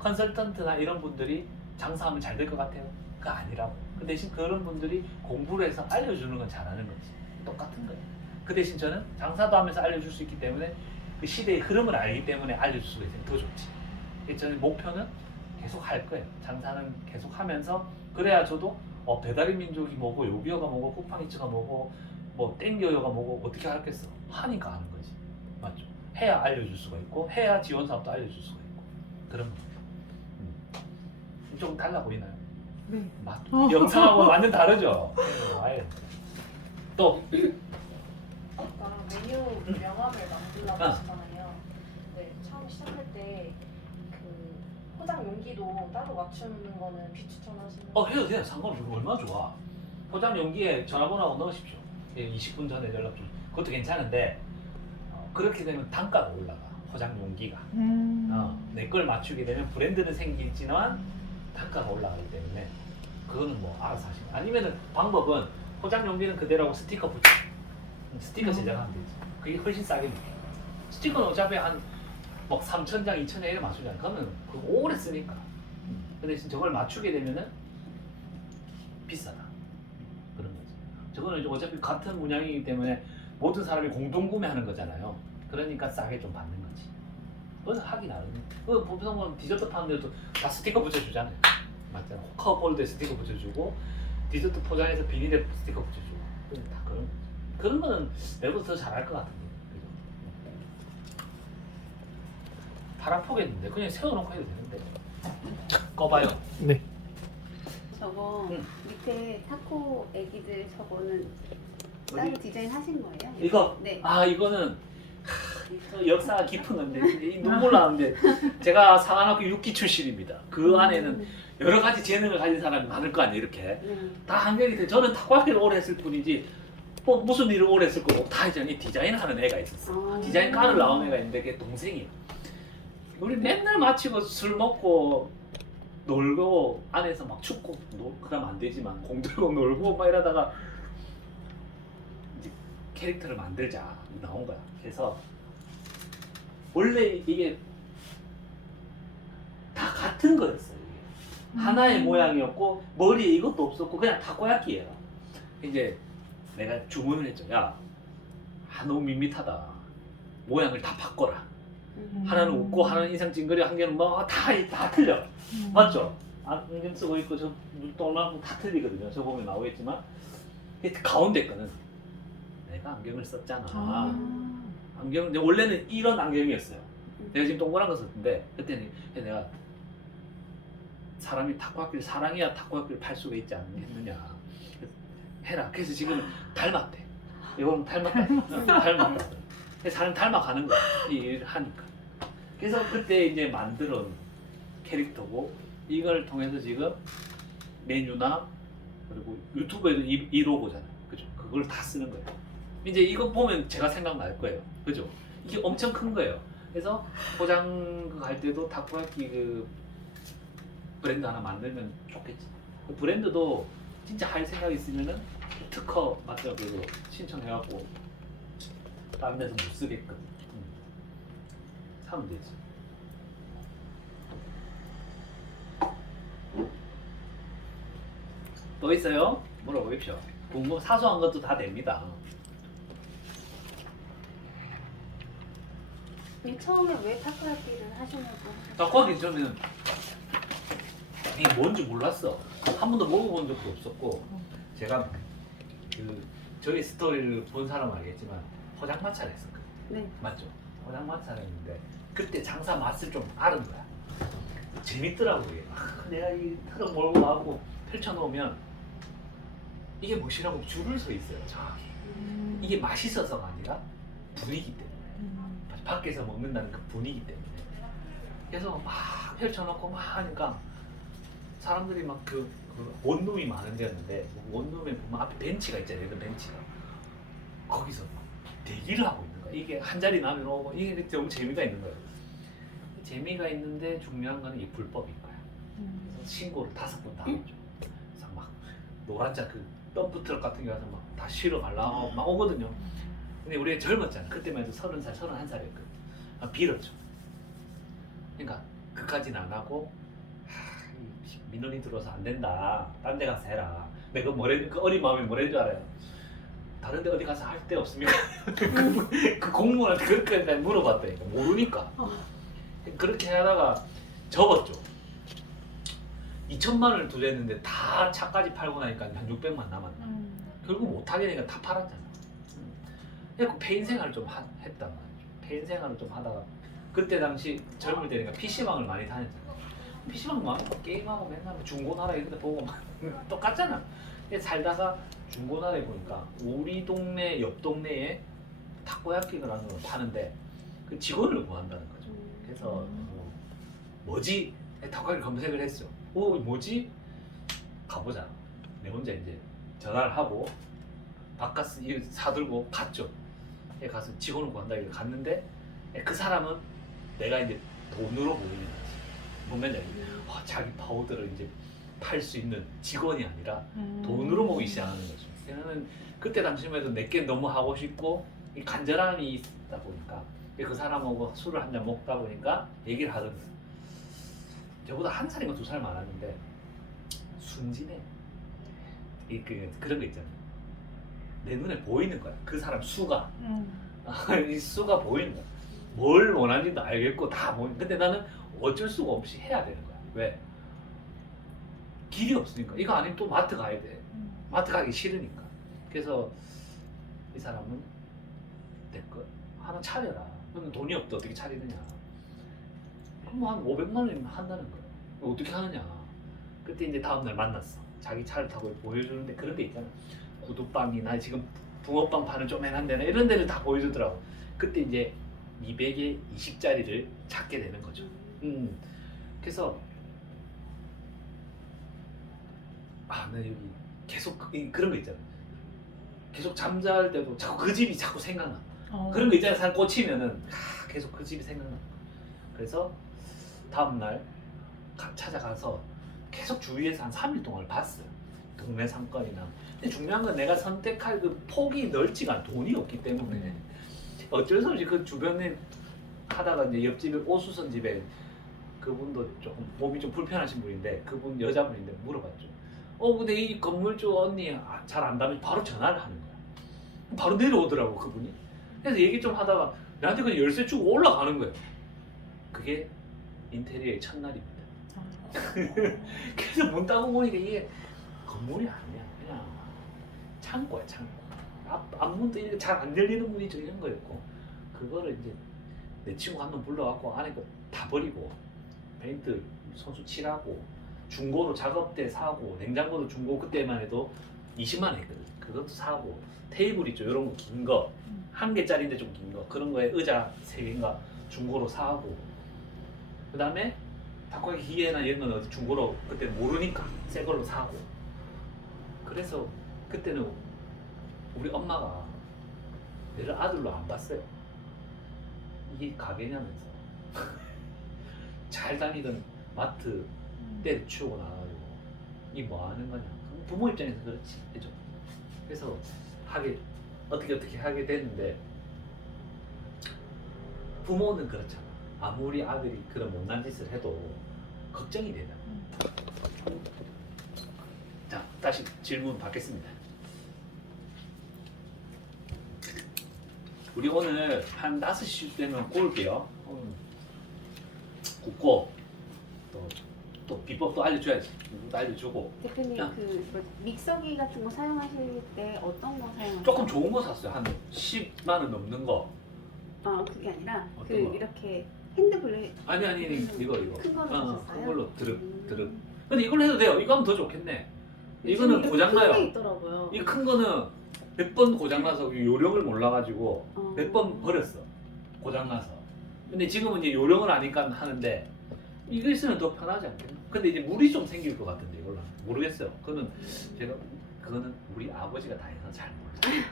컨설턴트나 이런 분들이 장사하면 잘 될 것 같아요? 그거 아니라고. 그 대신 그런 분들이 공부를 해서 알려주는 건 잘하는 거지. 똑같은 거예요. 그 대신 저는 장사도 하면서 알려줄 수 있기 때문에 그 시대의 흐름을 알기 때문에 알려줄 수가 있으면 더 좋지. 저는 목표는 계속 할 거예요. 장사는 계속 하면서 그래야 저도 배달의 민족이 뭐고 요비어가 뭐고 쿠팡이츠가 뭐고 뭐 땡겨요가 뭐고 어떻게 알겠어. 하니까 아는 거지. 맞죠? 해야 알려줄 수가 있고 해야 지원 사업도 알려줄 수가 있고 그런 거. 좀 달라 보이나요? 네. 영상하고 완전 다르죠? 또 아까 메뉴 명함을 만들라고 하시잖아요. 네, 처음 시작할 때 그 포장 용기도 따로 맞추는 거는 비추천하시는 해도 돼요. 상관없어. 얼마나 좋아. 포장 용기에 전화번호하고 넣으십시오. 20분 전에 연락 좀. 그것도 괜찮은데 그렇게 되면 단가가 올라가. 포장 용기가. 내 걸 맞추게 되면 브랜드는 생기지만 단가가 올라가기 때문에 그거는 뭐 알아서 하시면. 아니면은 방법은 포장 용기는 그대로 하고 스티커 붙여. 스티커 제작하면 되지. 그게 훨씬 싸게 먹혀. 스티커는 어차피 한 막 3,000장, 2,000장 이래 맞추잖아. 그러면 그거 오래 쓰니까. 근데 저걸 맞추게 되면은 비싸다. 그런 거지. 저거는 어차피 같은 문양이기 때문에 모든 사람이 공동 구매하는 거잖아요. 그러니까 싸게 좀 받는 거지. 그건 하기 나름. 그 보통 디저트 파는 데도 다 스티커 붙여주잖아요. 맞잖아. 호카볼드에 스티커 붙여주고 디저트 포장해서 비닐에 스티커 붙여주고. 다 그런 거는 내보다 더 잘할 것 같은데. 그죠? 발 아프겠는데 그냥 세워놓고 해도 되는데. 꺼봐요. 네. 저거 밑에 타코 애기들 저거는 따로 디자인 하신 거예요? 이거? 네. 이거는 역사가 깊은 건데 눈물 나는데 제가 상한학교 6기 출신입니다. 그 안에는 여러 가지 재능을 가진 사람이 많을 거 아니에요. 이렇게 다 한결이 돼. 저는 타코야키를 오래 했을 뿐이지 뭐 무슨 일을 오래 했을 거고 다 이제 디자인하는 애가 있었어. 디자인 과를 나온 애가 있는데 그게 동생이에요. 우리 맨날 마치고 술 먹고 놀고 안에서 막 춥고 그러면 안 되지만 공 들고 놀고 막 이러다가 이제 캐릭터를 만들자 나온 거야. 그래서 원래 이게 다 같은 거였어요. 이게. 하나의 모양이었고 머리에 이것도 없었고 그냥 타코야키예요. 이제 내가 주문을 했죠. 야, 너무 밋밋하다. 모양을 다 바꿔라. 하나는 웃고 하나는 인상 찡그려 한 개는 뭐 다 틀려. 맞죠? 안경 쓰고 있고 저 눈동랑 다 틀리거든요. 저 보면 나오겠지만 가운데 거는 내가 안경을 썼잖아. 안경 원래는 이런 안경이었어요. 내가 지금 동그란 거 썼는데 그때는 내가 사람이 타코야키를 사랑해야 타코야키를 팔 수가 있지 않겠느냐. 해라. 그래서 지금 닮았대. 이건 닮았다. 닮았다. 사람 닮아가는 거야. 이 일을 하니까. 그래서 그때 이제 만들어 캐릭터고 이걸 통해서 지금 메뉴나 그리고 유튜브에도 이 로고잖아요. 그죠? 그걸 다 쓰는 거예요. 이제 이거 보면 제가 생각날 거예요. 그죠? 이게 엄청 큰 거예요. 그래서 포장 갈 때도 타코야키 그 브랜드 하나 만들면 좋겠지. 그 브랜드도 진짜 할 생각 있으면은 특허 맞춰서 신청해갖고 다른 데서 못 쓰게끔 사면 되지. 또 있어요? 물어보십시오. 궁금 사소한 것도 다 됩니다. 처음에 왜 타코야끼를 하시냐고. 타코야키 처음에는 이게 뭔지 몰랐어. 한 번도 먹어본 적도 없었고 제가 그 저희 스토리를 본 사람은 알겠지만 포장마차를 했었거든. 네. 맞죠? 포장마차를 했는데 그때 장사 맛을 좀 알은 거야. 재밌더라고 이게. 내가 이 트럭 몰고 가고 펼쳐놓으면 이게 무엇이라고 줄을 서 있어요. 저기. 이게 맛있어서가 아니라 분위기 때문에. 밖에서 먹는다는 그 분위기 때문에. 그래서 막 펼쳐놓고 막 하니까 사람들이 막 그 원룸이 많은 데였는데 원룸에 보면 앞에 벤치가 있잖아요. 그 벤치가. 거기서 대기를 하고 있는 거야. 이게 한 자리 나면 오고 이게 너무 재미가 있는 거예요. 재미가 있는데 중요한 거는 이 불법인 거야. 그래서 신고를 5번 다 하죠. 그래서 막 노란자 그 덤프트럭 같은 게 와서 막 다 실어 가려고 막 오거든요. 근데 우리가 젊었잖아. 그때만 해도 30살, 31살이었거든. 빌었죠. 그러니까 그까지는 안 하고 민원이 들어서 안 된다. 딴 데 가서 해라. 내가 그 어린 마음에 뭐랬는 줄 알아요? 다른 데 어디 가서 할 데 없습니까? 그 공무원한테 그렇게 물어봤다니까. 모르니까. 그렇게 하다가 접었죠. 2천만 원을 투자했는데 다 차까지 팔고 나니까 한 600만 남았나. 결국 못하게 되니까 다 팔았잖아. 그래서 폐인 생활을 좀 했단 말이죠. 폐인 생활을 좀 하다가 그때 당시 젊을 때니까 PC방을 많이 다녔잖아. PC방 막 게임하고 맨날 중고나라 이런 데 보고 막 똑같잖아. 그래서 살다가 중고나라에 보니까 우리 동네 옆 동네에 타코야끼라는 걸 파는데 그 직원을 구한다는 거죠. 그래서 뭐지? 타코야끼 검색을 했어. 뭐지? 가보자. 내 혼자 이제 전화를 하고 바카스 사들고 갔죠. 가서 직원을 구한다 이렇게 갔는데 그 사람은 내가 이제 돈으로 보이는 거지. 보면 자기 파우더를 이제 팔 수 있는 직원이 아니라 돈으로 보기 시작하는 거죠. 걔는 그때 당시만 해도 내게 너무 하고 싶고 이 간절함이 있다 보니까 그 사람하고 술을 한 잔 먹다 보니까 얘기를 하던 거예요. 저보다 1살인가 2살 많았는데 순진해. 그런 거 있잖아요. 내 눈에 보이는 거야. 그 사람 수가. 이 수가 보이는 거야. 뭘 원하는지도 알겠고 다 보이는. 근데 나는 어쩔 수가 없이 해야 되는 거야. 왜? 길이 없으니까. 이거 아니면 또 마트 가야 돼. 마트 가기 싫으니까. 그래서 이 사람은 내 거 하나 차려라. 그러면 돈이 없다. 어떻게 차리느냐. 그럼 한 500만 원이면 한다는 거야. 어떻게 하느냐. 그때 이제 다음날 만났어. 자기 차를 타고 보여주는데 그런 데 있잖아. 구두빵이나 지금 붕어빵 파는 쪼맨한 데나 이런 데를 다 보여주더라고. 그때 이제 200에 20짜리를 찾게 되는 거죠. 그래서 나 여기 계속 그런 거 있잖아. 계속 잠잘 때도 자꾸 그 집이 자꾸 생각나. 그런 거 있잖아. 사람 꽂히면은 계속 그 집이 생각나. 그래서 다음날 찾아가서 계속 주위에서 한 3일 동안 봤어요. 동네 상권이나. 근데 중요한 건 내가 선택할 그 폭이 넓지가 않아. 돈이 없기 때문에 어쩔 수 없이 그 주변에 하다가 이제 옆집에 오수선 집에 그분도 조금 몸이 좀 불편하신 분인데 그분 여자분인데 물어봤죠. 근데 이 건물주 언니 잘 안다면 바로 전화를 하는 거야. 바로 내려오더라고 그분이. 그래서 얘기 좀 하다가 나한테 그냥 열쇠 주고 올라가는 거예요. 그게 인테리어의 첫날입니다. 그래서 문 따고 보니까 이게 건물이 아니야. 그냥 창고야, 창고. 앞문도 이렇게 잘 안 열리는 문이 좀 이런 거였고, 그거를 이제 내 친구 한 명 불러갖고 안에 거 다 버리고, 페인트 손수 칠하고, 중고로 작업대 사고, 냉장고도 중고 그때만 해도 20만 원 했거든. 그것도 사고 테이블 있죠. 이런 거 긴 거. 한 개짜리인데 좀 긴 거. 그런 거에 의자 3개인가 중고로 사고. 그 다음에 닭고기 기계나 이런 건 어디 중고로 그때 모르니까 새 걸로 사고. 그래서 그때는 우리 엄마가 내를 아들로 안 봤어요. 이게 가게냐면서. 잘 다니던 마트 때려치우고 나가지고 이 뭐 하는 거냐. 부모 입장에서 그렇지. 그죠? 그래서 어떻게 하게 됐는데 부모는 그렇잖아. 아무리 아들이 그런 못난 짓을 해도 걱정이 되잖아. 자, 다시 질문 받겠습니다. 우리 오늘 한 5시 되면 꼬울게요. 굽고 또 비법도 알려줘야지. 비법도 알려주고 대표님 야. 그 믹서기 같은 거 사용하실 때 어떤 거 사용하세요? 조금 좋은 거 샀어요. 한 10만 원 넘는 거. 아 그게 아니라 그 어떤 거? 이렇게 핸드블레 아니 이거 큰 거로 사셨어요? 그걸로 드륵. 근데 이걸로 해도 돼요. 이거 하면 더 좋겠네. 이거는 요즘 고장 큰게 나요. 있더라고요. 이 큰 거는 몇 번 고장 나서 요령을 몰라가지고 몇 번 버렸어. 고장 나서. 근데 지금은 이제 요령을 아니까 하는데 이거 있으면 더 편하지 않겠나? 근데 이제 물이 좀 생길 것 같은데 이걸로 모르겠어요. 그거는 우리 아버지가 다 해서 잘 몰라요.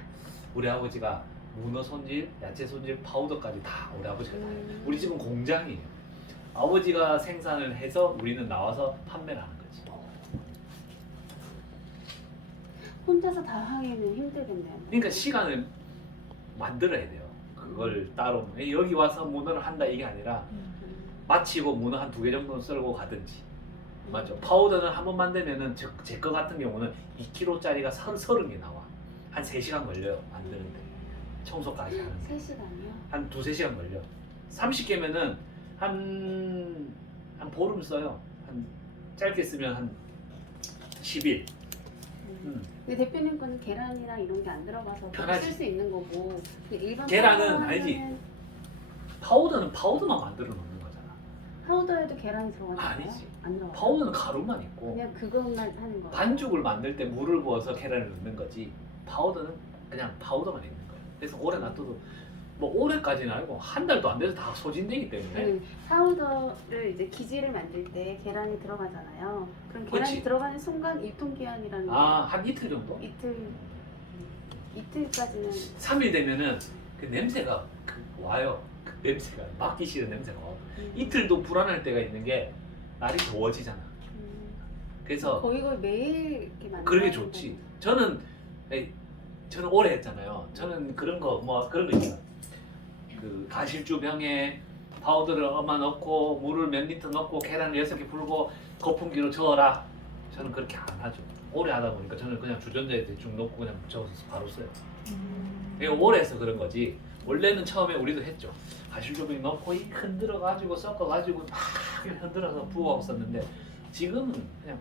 우리 아버지가 문어 손질, 야채 손질, 파우더까지 다 우리 아버지가 다 해요. 우리 집은 공장이에요. 아버지가 생산을 해서 우리는 나와서 판매를 하는 거지. 혼자서 다 하기는 힘들겠네요. 그러니까 시간을 만들어야 돼요. 그걸 따로 여기 와서 문어를 한다 이게 아니라 마치고 문어 한 2개 정도는 썰고 가든지. 맞죠? 파우더는 한 번 만들면은 제 거 같은 경우는 2kg짜리가 30개 나와. 한 3시간 걸려요 만드는데. 청소까지 하는데. 3시간이요? 한 2-3시간 걸려. 30개면은 한 보름 써요. 한 짧게 쓰면 한 10일. 근데 대표님 거는 계란이랑 이런 게 안 들어가서 편하지. 쓸 수 있는 거고 그 일반 계란은 파우더 알지? 하면은 파우더는 파우더만 만들어 놓는 거잖아. 파우더에도 계란이 들어가나요? 아니지. 안 들어가요? 파우더는 가루만 있고 그냥 그것만 하는 거예요? 반죽을 만들 때 물을 부어서 계란을 넣는 거지. 파우더는 그냥 파우더만 있는 거예요. 그래서 오래 놔둬도 뭐 올해까지는 아니고 한 달도 안 돼서 다 소진되기 때문에. 파우더를 이제 기지를 만들 때 계란이 들어가잖아요. 그럼 계란이 그치. 들어가는 순간 유통기한이라는 게 한 이틀 정도? 이틀까지는 3일 되면은 그 냄새가 와요. 그 냄새가 맡기 싫은 냄새가 와요. 이틀도 불안할 때가 있는 게 날이 더워지잖아. 그래서 거의 매일 이렇게 만드는 그러게 좋지. 저는 오래 했잖아요. 저는 그런 거 있잖아. 그 가실주 병에 파우더를 얼마 넣고 물을 몇 리터 넣고 계란을 6개 불고 거품기로 저어라. 저는 그렇게 안 하죠. 오래 하다 보니까 저는 그냥 주전자에 대충 넣고 그냥 저어서 바로 써요. 이거 오래 해서 그런 거지. 원래는 처음에 우리도 했죠. 가실주병 넣고 흔들어 가지고 섞어 가지고 막 흔들어서 부어하고 썼는데 지금은 그냥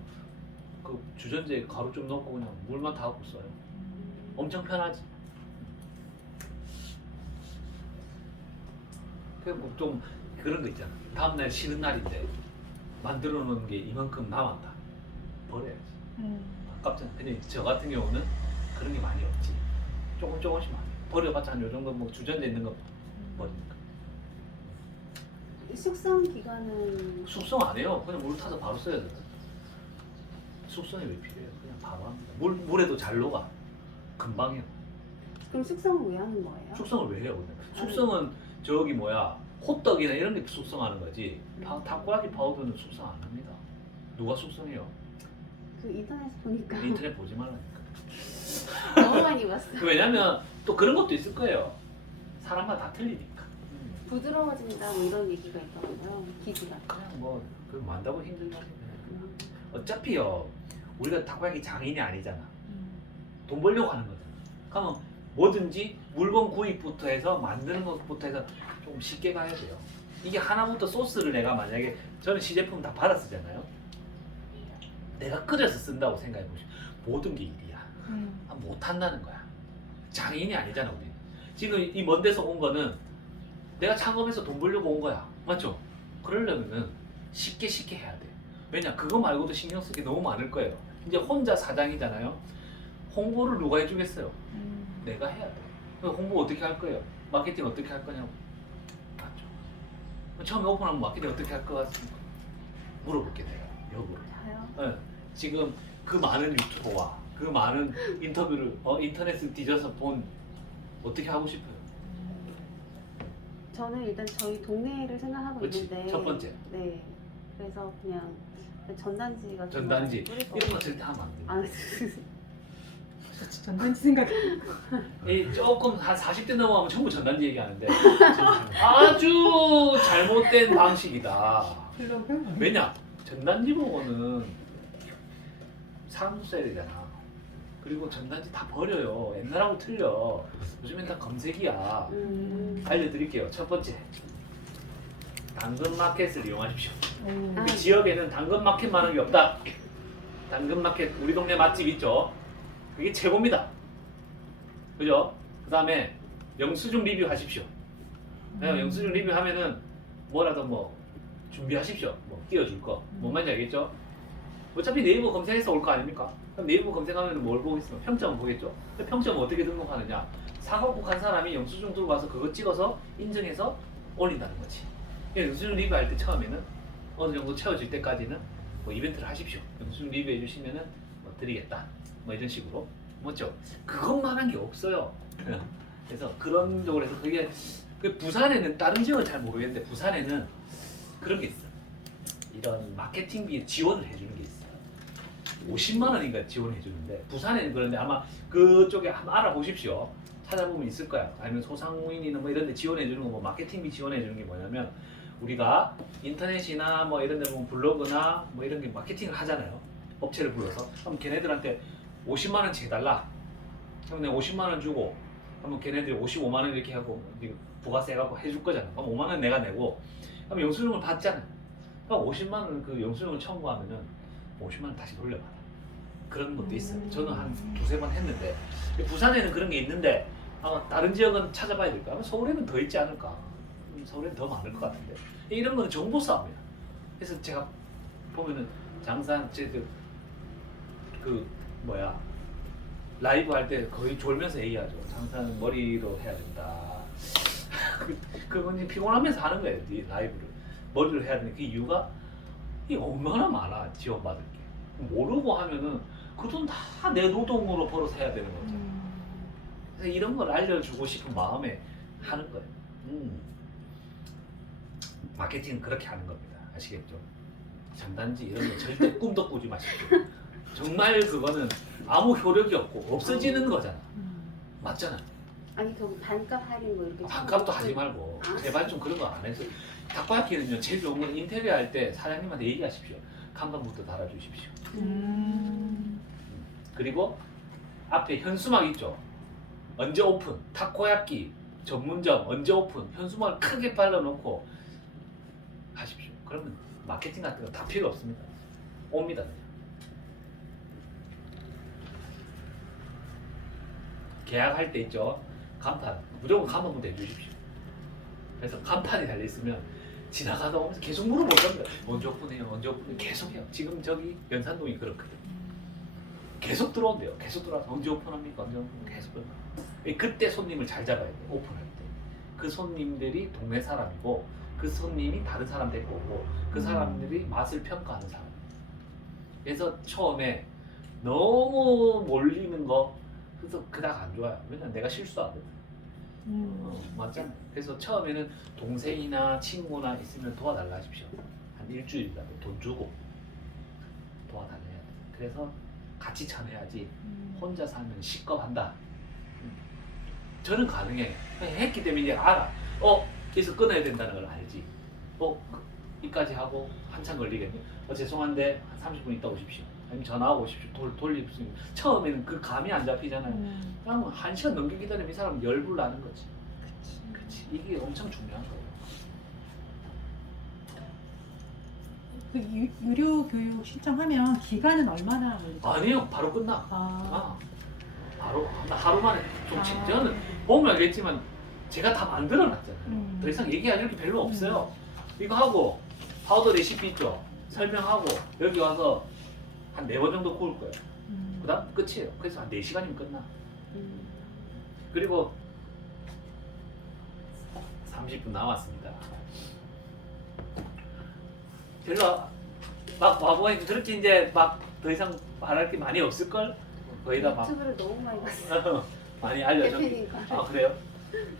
그 주전자에 가루 좀 넣고 그냥 물만 다 하고 써요. 엄청 편하지. 그리고 좀 그런 거 있잖아. 다음날 쉬는 날인데 만들어 놓은 게 이만큼 남았다. 버려야지. 아깝잖아. 근데 저 같은 경우는 그런 게 많이 없지. 조금씩 많이. 버려봤자 한 요 정도 뭐 주전자 있는 거 버리니까. 숙성 기간은 숙성 안 해요. 그냥 물 타서 바로 써야 돼. 숙성이 왜 필요해요? 그냥 바로 합니다. 물에도 잘 녹아. 금방 해요. 그럼 숙성은 왜 하는 거예요? 숙성을 왜 해요? 근데? 숙성은 저기 호떡이나 이런 게 숙성하는 거지. 타코야키 파우더는 숙성 안 합니다. 누가 숙성해요? 그 인터넷 보니까 인터넷 보지 말라니까. 너무 많이 봤어요. 왜냐면 또 그런 것도 있을 거예요. 사람마다 다 틀리니까. 부드러워진다 뭐 이런 얘기가 있더라고요. 기지가. 그냥 그 만다고 힘들다니. 어차피요. 우리가 타코야키 장인이 아니잖아. 돈 벌려고 하는 거잖아. 그러면 뭐든지 물건 구입부터 해서 만드는 것부터 해서 좀 쉽게 가야 돼요. 이게 하나부터 소스를 내가 만약에 저는 시제품 다 받아 쓰잖아요. 내가 끓여서 쓴다고 생각해 보시오. 모든 게 일이야. 못 한다는 거야. 장인이 아니잖아 우리. 지금 이 먼 데서 온 거는 내가 작업해서 돈 벌려고 온 거야. 맞죠? 그러려면은 쉽게 해야 돼. 왜냐 그거 말고도 신경 쓸 게 너무 많을 거예요. 이제 혼자 사장이잖아요. 홍보를 누가 해주겠어요? 내가 해야 돼. 그럼 홍보 어떻게 할 거예요? 마케팅 어떻게 할 거냐고. 맞죠? 처음에 오픈하면 마케팅 어떻게 할 것 같습니까? 물어볼게 돼요. 역으로. 저요? 네. 지금 그 많은 유튜버와 그 많은 인터뷰를 인터넷을 뒤져서 본 어떻게 하고 싶어요? 저는 일단 저희 동네를 생각하고 그치, 있는데 첫 번째. 네. 그래서 그냥 전단지가 좀 전단지 뿌릴 거 이런 거 절대 하면 안 돼요. 아, 전단지 생각. 이 조금 한 40대 넘어가면 전부 전단지 얘기하는데 아주 잘못된 방식이다. 왜냐? 전단지 보고는 사람도 써야 되잖아. 그리고 전단지 다 버려요. 옛날하고 틀려. 요즘엔 다 검색이야. 알려드릴게요. 첫 번째, 당근마켓을 이용하십시오. 아, 그 지역에는 당근마켓만한 게 없다. 당근마켓 우리 동네 맛집 있죠? 그게 최고입니다. 그죠? 그 다음에 영수증 리뷰하십시오. 영수증 리뷰하면은 뭐라도 뭐 준비하십시오. 뭐 띄워줄 거. 뭔 말인지 알겠죠? 어차피 네이버 검색해서 올 거 아닙니까? 그럼 네이버 검색하면 뭘 보겠습니까? 평점을 보겠죠? 근데 평점을 어떻게 등록하느냐? 사과국한 사람이 영수증 들고 와서 그거 찍어서 인증해서 올린다는 거지. 영수증 리뷰할 때 처음에는 어느 정도 채워질 때까지는 뭐 이벤트를 하십시오. 영수증 리뷰해 주시면은 뭐 드리겠다. 뭐 이런 식으로. 뭐죠? 그것만 한 게 없어요. 그래서 그런 쪽으로 해서 그게 그 부산에는 다른 지역은 잘 모르겠는데 부산에는 그런 게 있어. 이런 마케팅비에 지원을 해주는 게 있어요. 50만 원인가 지원해 주는데 부산에는 그런데 아마 그쪽에 한번 알아보십시오. 찾아보면 있을 거야. 아니면 소상공인이나 뭐 이런 데 지원해 주는 거 뭐 마케팅비 지원해 주는 게 뭐냐면 우리가 인터넷이나 뭐 이런 데 보면 블로그나 뭐 이런 게 마케팅을 하잖아요. 업체를 불러서. 그럼 걔네들한테 50만 원치 해달라. 그럼 내가 50만 원 주고 그러면 걔네들이 55만 원 이렇게 하고 부가세 해갖고 해줄 거잖아. 그럼 5만 원 내가 내고 그럼 영수증을 받잖아. 그럼 50만 원 그 영수증을 청구하면은 50만 원 다시 돌려받아. 그런 것도 있어요. 저는 한 두세 번 했는데 부산에는 그런 게 있는데 아마 다른 지역은 찾아봐야 될까? 아마 서울에는 더 있지 않을까? 서울에는 더 많을 것 같은데 이런 거는 정보 싸움이야. 그래서 제가 보면은 장산 그 뭐야 라이브 할 때 거의 졸면서 얘기하죠. 장사는 머리로 해야 된다. 그건 이제 피곤하면서 하는 거예요. 이 라이브를 머리로 해야 되는 그 이유가 이 얼마나 많아 지원받을 게. 모르고 하면은 그 돈 다 내 노동으로 벌어서 해야 되는 거죠. 그래서 이런 걸 알려주고 싶은 마음에 하는 거예요. 마케팅은 그렇게 하는 겁니다. 아시겠죠? 전단지 이런 거 절대 꿈도 꾸지 마십시오. 정말 그거는 아무 효력이 없고 없어지는 거잖아. 맞잖아. 아니 그 반값 할인 뭐 이렇게 반값도 하지 말고 제발 좀 그런 거 안 해서. 닭발기는요 제일 좋은 건 인테리어 할 때 사장님한테 얘기하십시오. 간판부터 달아주십시오. 그리고 앞에 현수막 있죠. 언제 오픈, 타코야끼 전문점 언제 오픈, 현수막을 크게 발라놓고 하십시오. 그러면 마케팅 같은 거 다 필요 없습니다. 옵니다. 그냥. 계약할 때 있죠. 간판 무조건 간판부터 해주십시오. 그래서 간판이 달려있으면 지나가다 오면서 계속 물어볼 겁니다. 언제 오픈해요? 언제 오픈해요? 계속 해요. 지금 저기 연산동이 그렇거든. 계속 들어온대요. 계속 들어와서 언제 오픈합니까? 언제 오픈? 계속 들어와요. 그때 손님을 잘 잡아야 돼요. 오픈할 때. 그 손님들이 동네 사람이고 그 손님이 다른 사람 데리고 오고 그 사람들이 맛을 평가하는 사람. 그래서 처음에 너무 몰리는 거 그래서 그닥 안 좋아요. 왜냐면 내가 실수하거든. 맞잖아. 그래서 처음에는 동생이나 친구나 있으면 도와달라 하십시오. 한 일주일이라도 돈 주고 도와달라야 돼. 그래서 같이 참여해야지 혼자 살면 식겁한다. 저는 가능해. 했기 때문에 이제 알아. 그래서 끊어야 된다는 걸 알지. 이까지 하고 한참 걸리겠네. 죄송한데 한 30분 있다 오십시오. 아니면 전화하고 오십시오. 돌릴 수 있는. 처음에는 그 감이 안 잡히잖아요. 그럼 1시간 넘게 기다리면 이 사람 열불 나는 거지. 그치. 이게 엄청 중요한 거예요. 그 유료 교육 신청하면 기간은 얼마나 걸리죠? 아니요, 바로 끝나. 아. 바로 하루 만에 좀 저는 보면 알겠지만 제가 다 만들어 놨잖아요. 더 이상 얘기할 게 별로 없어요. 이거 하고 파우더 레시피 있죠. 설명하고 여기 와서 한 4번 정도 구울 거예요. 그 그다음 끝이에요. 그래서 한 4시간이면 끝나. 음. 그리고 30분 남았습니다. 별로 막 와보니 그렇게 이제 막 더 이상 말할 게 많이 없을걸? 거의 다 막 유튜브를 너무 많이 봤어요. 많이 알려져. 대표님 거. 아 그래요?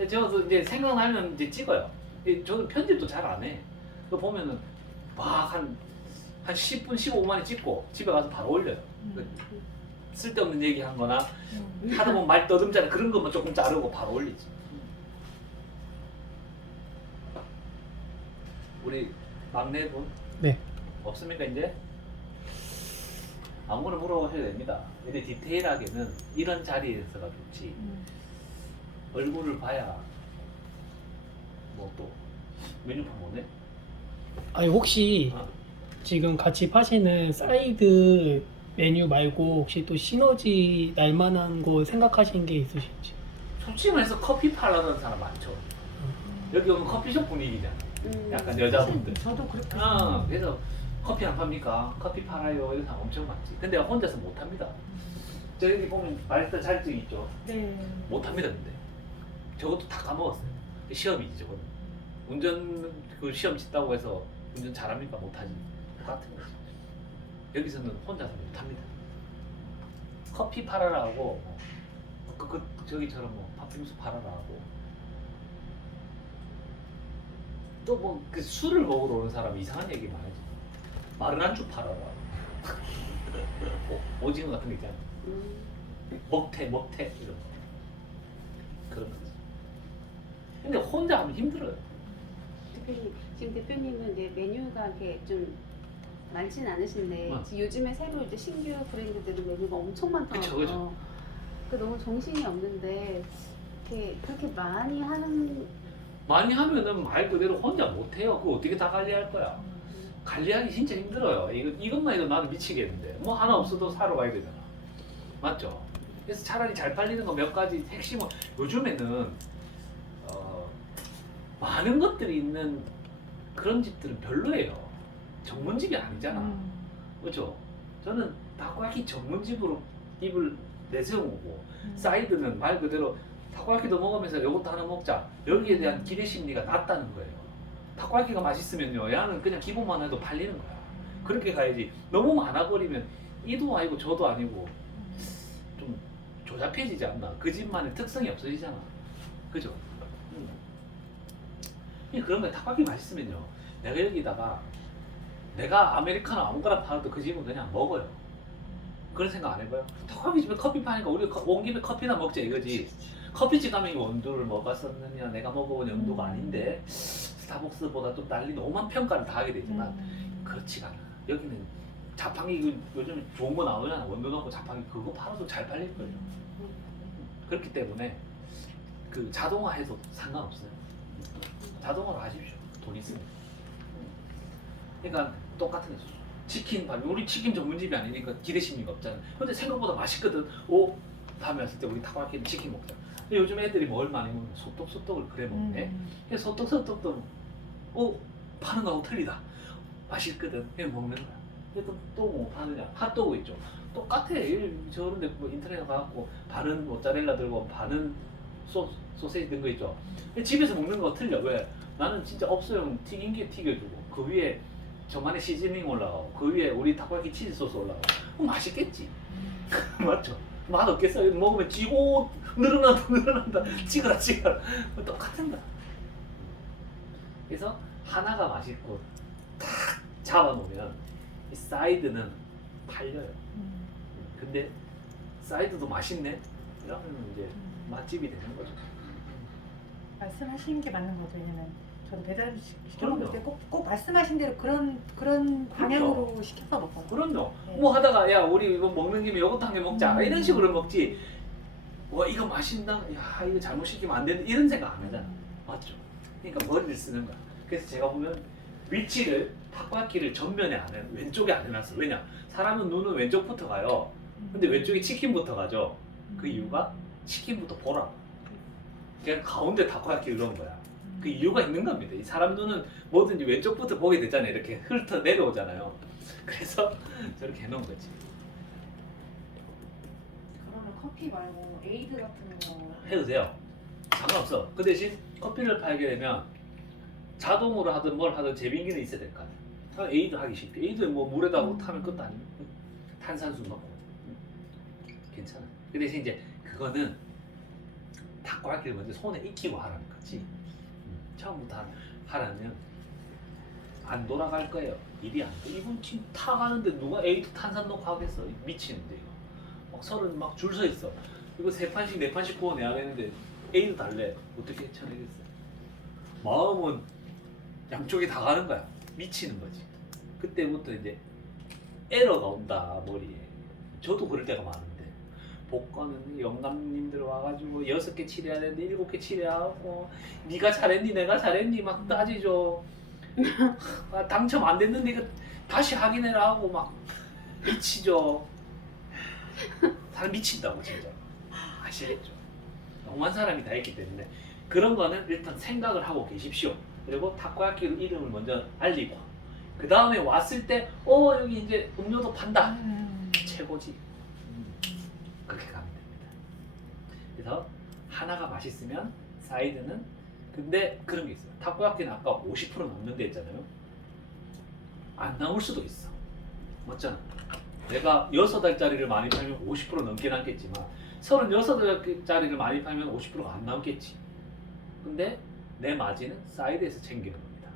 저도 이제 생각나면 이제 찍어요. 저는 편집도 잘 안 해. 그 보면은 막 한 10분, 15분만에 찍고 집에 가서 바로 올려요. 그 쓸데없는 얘기 한 거나 하다 보면 말 떠듬잖아. 그런 것만 조금 자르고 바로 올리지. 우리 막내분? 네. 없습니까 이제? 아무거나 물어보셔도 됩니다. 근데 디테일하게는 이런 자리에서가 좋지. 얼굴을 봐야 뭐 또 메뉴판 뭐네? 아니 혹시 어. 지금 같이 파시는 사이드 메뉴 말고 혹시 또 시너지 날 만한 거 생각하신 게 있으신지? 솔직히 말해서 커피 팔라는 사람 많죠. 여기 오면 커피숍 분위기잖아. 약간 여자분들. 저도 그렇게 그래서 커피 안 팝니까? 커피 팔아요. 이런 사람 엄청 많지. 근데 혼자서 못 합니다. 저 여기 보면 바리스타 자격증 있죠? 네. 못 합니다, 근데. 저것도 다 까먹었어요. 시험이지, 저거는. 운전 그 시험 친다고 해서 운전 잘합니까? 못하지. 똑같은 거지. 여기서는 혼자서 못합니다. 커피 팔아라 하고, 저기처럼 뭐 팥빙수 팔아라 하고, 또 뭐 그 술을 먹으러 오는 사람 이상한 얘기 많이 하지. 마른 안주 팔아라. 오징어 같은 거 있잖아. 먹태 이런 거. 그런 거지. 근데 혼자 하면 힘들어요. 대표님, 지금 대표님은 이제 메뉴가 이렇게 좀 많지는 않으신데 어. 지금 요즘에 새로 이제 신규 브랜드들은 메뉴가 엄청 많더라고요. 그쵸, 그쵸. 그 너무 정신이 없는데 이렇게 그렇게 많이 하는 많이 하면은 말 그대로 혼자 못해요. 그거 어떻게 다 관리할 거야? 관리하기 진짜 힘들어요. 이것만 해도 나는 미치겠는데. 뭐 하나 없어도 사러 가야 되잖아. 맞죠? 그래서 차라리 잘 팔리는 거 몇 가지 핵심은 요즘에는 많은 것들이 있는 그런 집들은 별로예요. 전문집이 아니잖아. 그렇죠? 저는 타코야키 전문집으로 입을 내세우고 사이드는 말 그대로 타코야키도 먹으면서 이것도 하나 먹자. 여기에 대한 기대 심리가 낮다는 거예요. 타코야키가 맛있으면요, 야는 그냥 기본만 해도 팔리는 거야. 그렇게 가야지. 너무 많아버리면 이도 아니고 저도 아니고 좀 조잡해지지 않나. 그 집만의 특성이 없어지잖아. 그죠? 그런 거에 타코야키 맛있으면요, 내가 여기다가 내가 아메리카노 아무거나 팔아도 그 집은 그냥 먹어요. 그런 생각 안 해봐요? 타코야키 집에 커피 파니까 우리 온 김에 커피나 먹자 이거지. 커피집 가면 이 원두를 먹었었느냐, 내가 먹어본 연도가 아닌데 스타벅스보다 좀 달리 오만 평가를 다 하게 되지만 그렇지가 않아. 여기는 자판기 요즘 좋은 거 나오잖아. 원두 넣고 자판기 그거 팔아도 잘 팔릴 거예요. 그렇기 때문에 그 자동화해도 상관없어요. 자동화로 하십시오. 돈 있으면. 그러니까 똑같은 거죠. 치킨 밥, 우리 치킨 전문집이 아니니까 기대 심리가 없잖아. 근데 생각보다 맛있거든. 오, 다음에 왔을 때 우리 타코야키 치킨 먹자. 근데 요즘 애들이 뭘 많이 먹는 소떡소떡을 그래 먹네. 그래서 소떡소떡도 파는 거하고 틀리다. 맛있거든. 그냥 먹는 거야. 그래서 또 뭐 파느냐? 핫도그 있죠. 똑같아. 저런데 뭐 인터넷에 가갖고 반은 모짜렐라 들고 반은 소세지 넣은 거 있죠. 근데 집에서 먹는 거 틀려. 왜? 나는 진짜 업소용 튀김기 튀겨주고 그 위에 저만의 시즈닝 올라가고 그 위에 우리 타코야키 치즈 소스 올라가고 그럼 맛있겠지. 맞죠? 맛 없겠어. 먹으면 찌고 늘어난다 찌그라 똑같은 거야. 그래서 하나가 맛있고 탁 잡아놓으면 이 사이드는 팔려요. 근데 사이드도 맛있네? 이러면 이제 맛집이 되는 거죠. 말씀하시는 게 맞는 거죠. 왜냐면 저도 배달 시켜 그럼요. 먹을 때 꼭 말씀하신 대로 그런 방향으로 시켜서 먹어요. 그럼요. 네. 뭐 하다가 야 우리 이거 먹는 김에 이것도 한 개 먹자 이런 식으로 먹지. 와 이거 맛있다. 야 이거 잘못 시키면 안 되는 이런 생각 안 하잖아. 맞죠? 그러니까 머리를 쓰는 거야. 그래서 제가 보면 위치를 타코야키를 전면에 안 해, 왼쪽에 안 해놨어. 왜냐? 사람은 눈은 왼쪽부터 가요. 근데 왼쪽에 치킨부터 가죠. 그 이유가 치킨부터 보라. 그냥 가운데 타코야키를 넣은 거야. 그 이유가 있는 겁니다. 이 사람 눈은 뭐든지 왼쪽부터 보게 되잖아요. 이렇게 훑어 내려오잖아요. 그래서 저렇게 해놓은 거지. 커피 말고 에이드 같은 거 해도 돼요. 상관없어. 그 대신 커피를 팔게 되면 자동으로 하든 뭘 하든 제빙기는 있어야 될 거 아니야. 에이드 하기 쉽게. 에이드 뭐 물에다 타면 끝도 아니고 탄산수 넣고 괜찮아. 그 대신 이제 그거는 닭과기를 먼저 손에 익히고 하라는 거지. 처음부터 하라면 안 돌아갈 거예요. 일이 안 돼. 이분 지금 타가는데 누가 에이드 탄산 넣고 하겠어? 미치는데 이거. 막 서른 막 줄 서 있어. 이거 세 판씩 네 판씩 구워 내야 되는데 에이드 달래. 어떻게 쳐내겠어요? 마음은 양쪽이 다 가는 거야. 미치는 거지. 그때부터 이제 에러가 온다 머리에. 저도 그럴 때가 많은데 복권은 영감님들 와가지고 6개 칠해야 되는데 7개 칠해하고 네가 잘했니 내가 잘했니 막 따지죠. 아, 당첨 안 됐는데 이거 다시 확인해라 하고 막 미치죠. 사람 미친다고 진짜. 아시겠죠? 너무한 사람이 다 있기 때문에 그런 거는 일단 생각을 하고 계십시오. 그리고 타코야끼로 이름을 먼저 알리고 그 다음에 왔을 때 여기 이제 음료도 판다. 최고지. 그렇게 가면 됩니다. 그래서 하나가 맛있으면 사이드는 근데 그런 게 있어요. 타코야끼는 아까 50% 남는데 했잖아요. 안 남을 수도 있어. 맞잖아. 내가 6알짜리를 많이 팔면 50% 넘게 남겠지만 36알짜리를 많이 팔면 50%가 안 남겠지. 근데 내 마진은 사이드에서 챙기는 거야.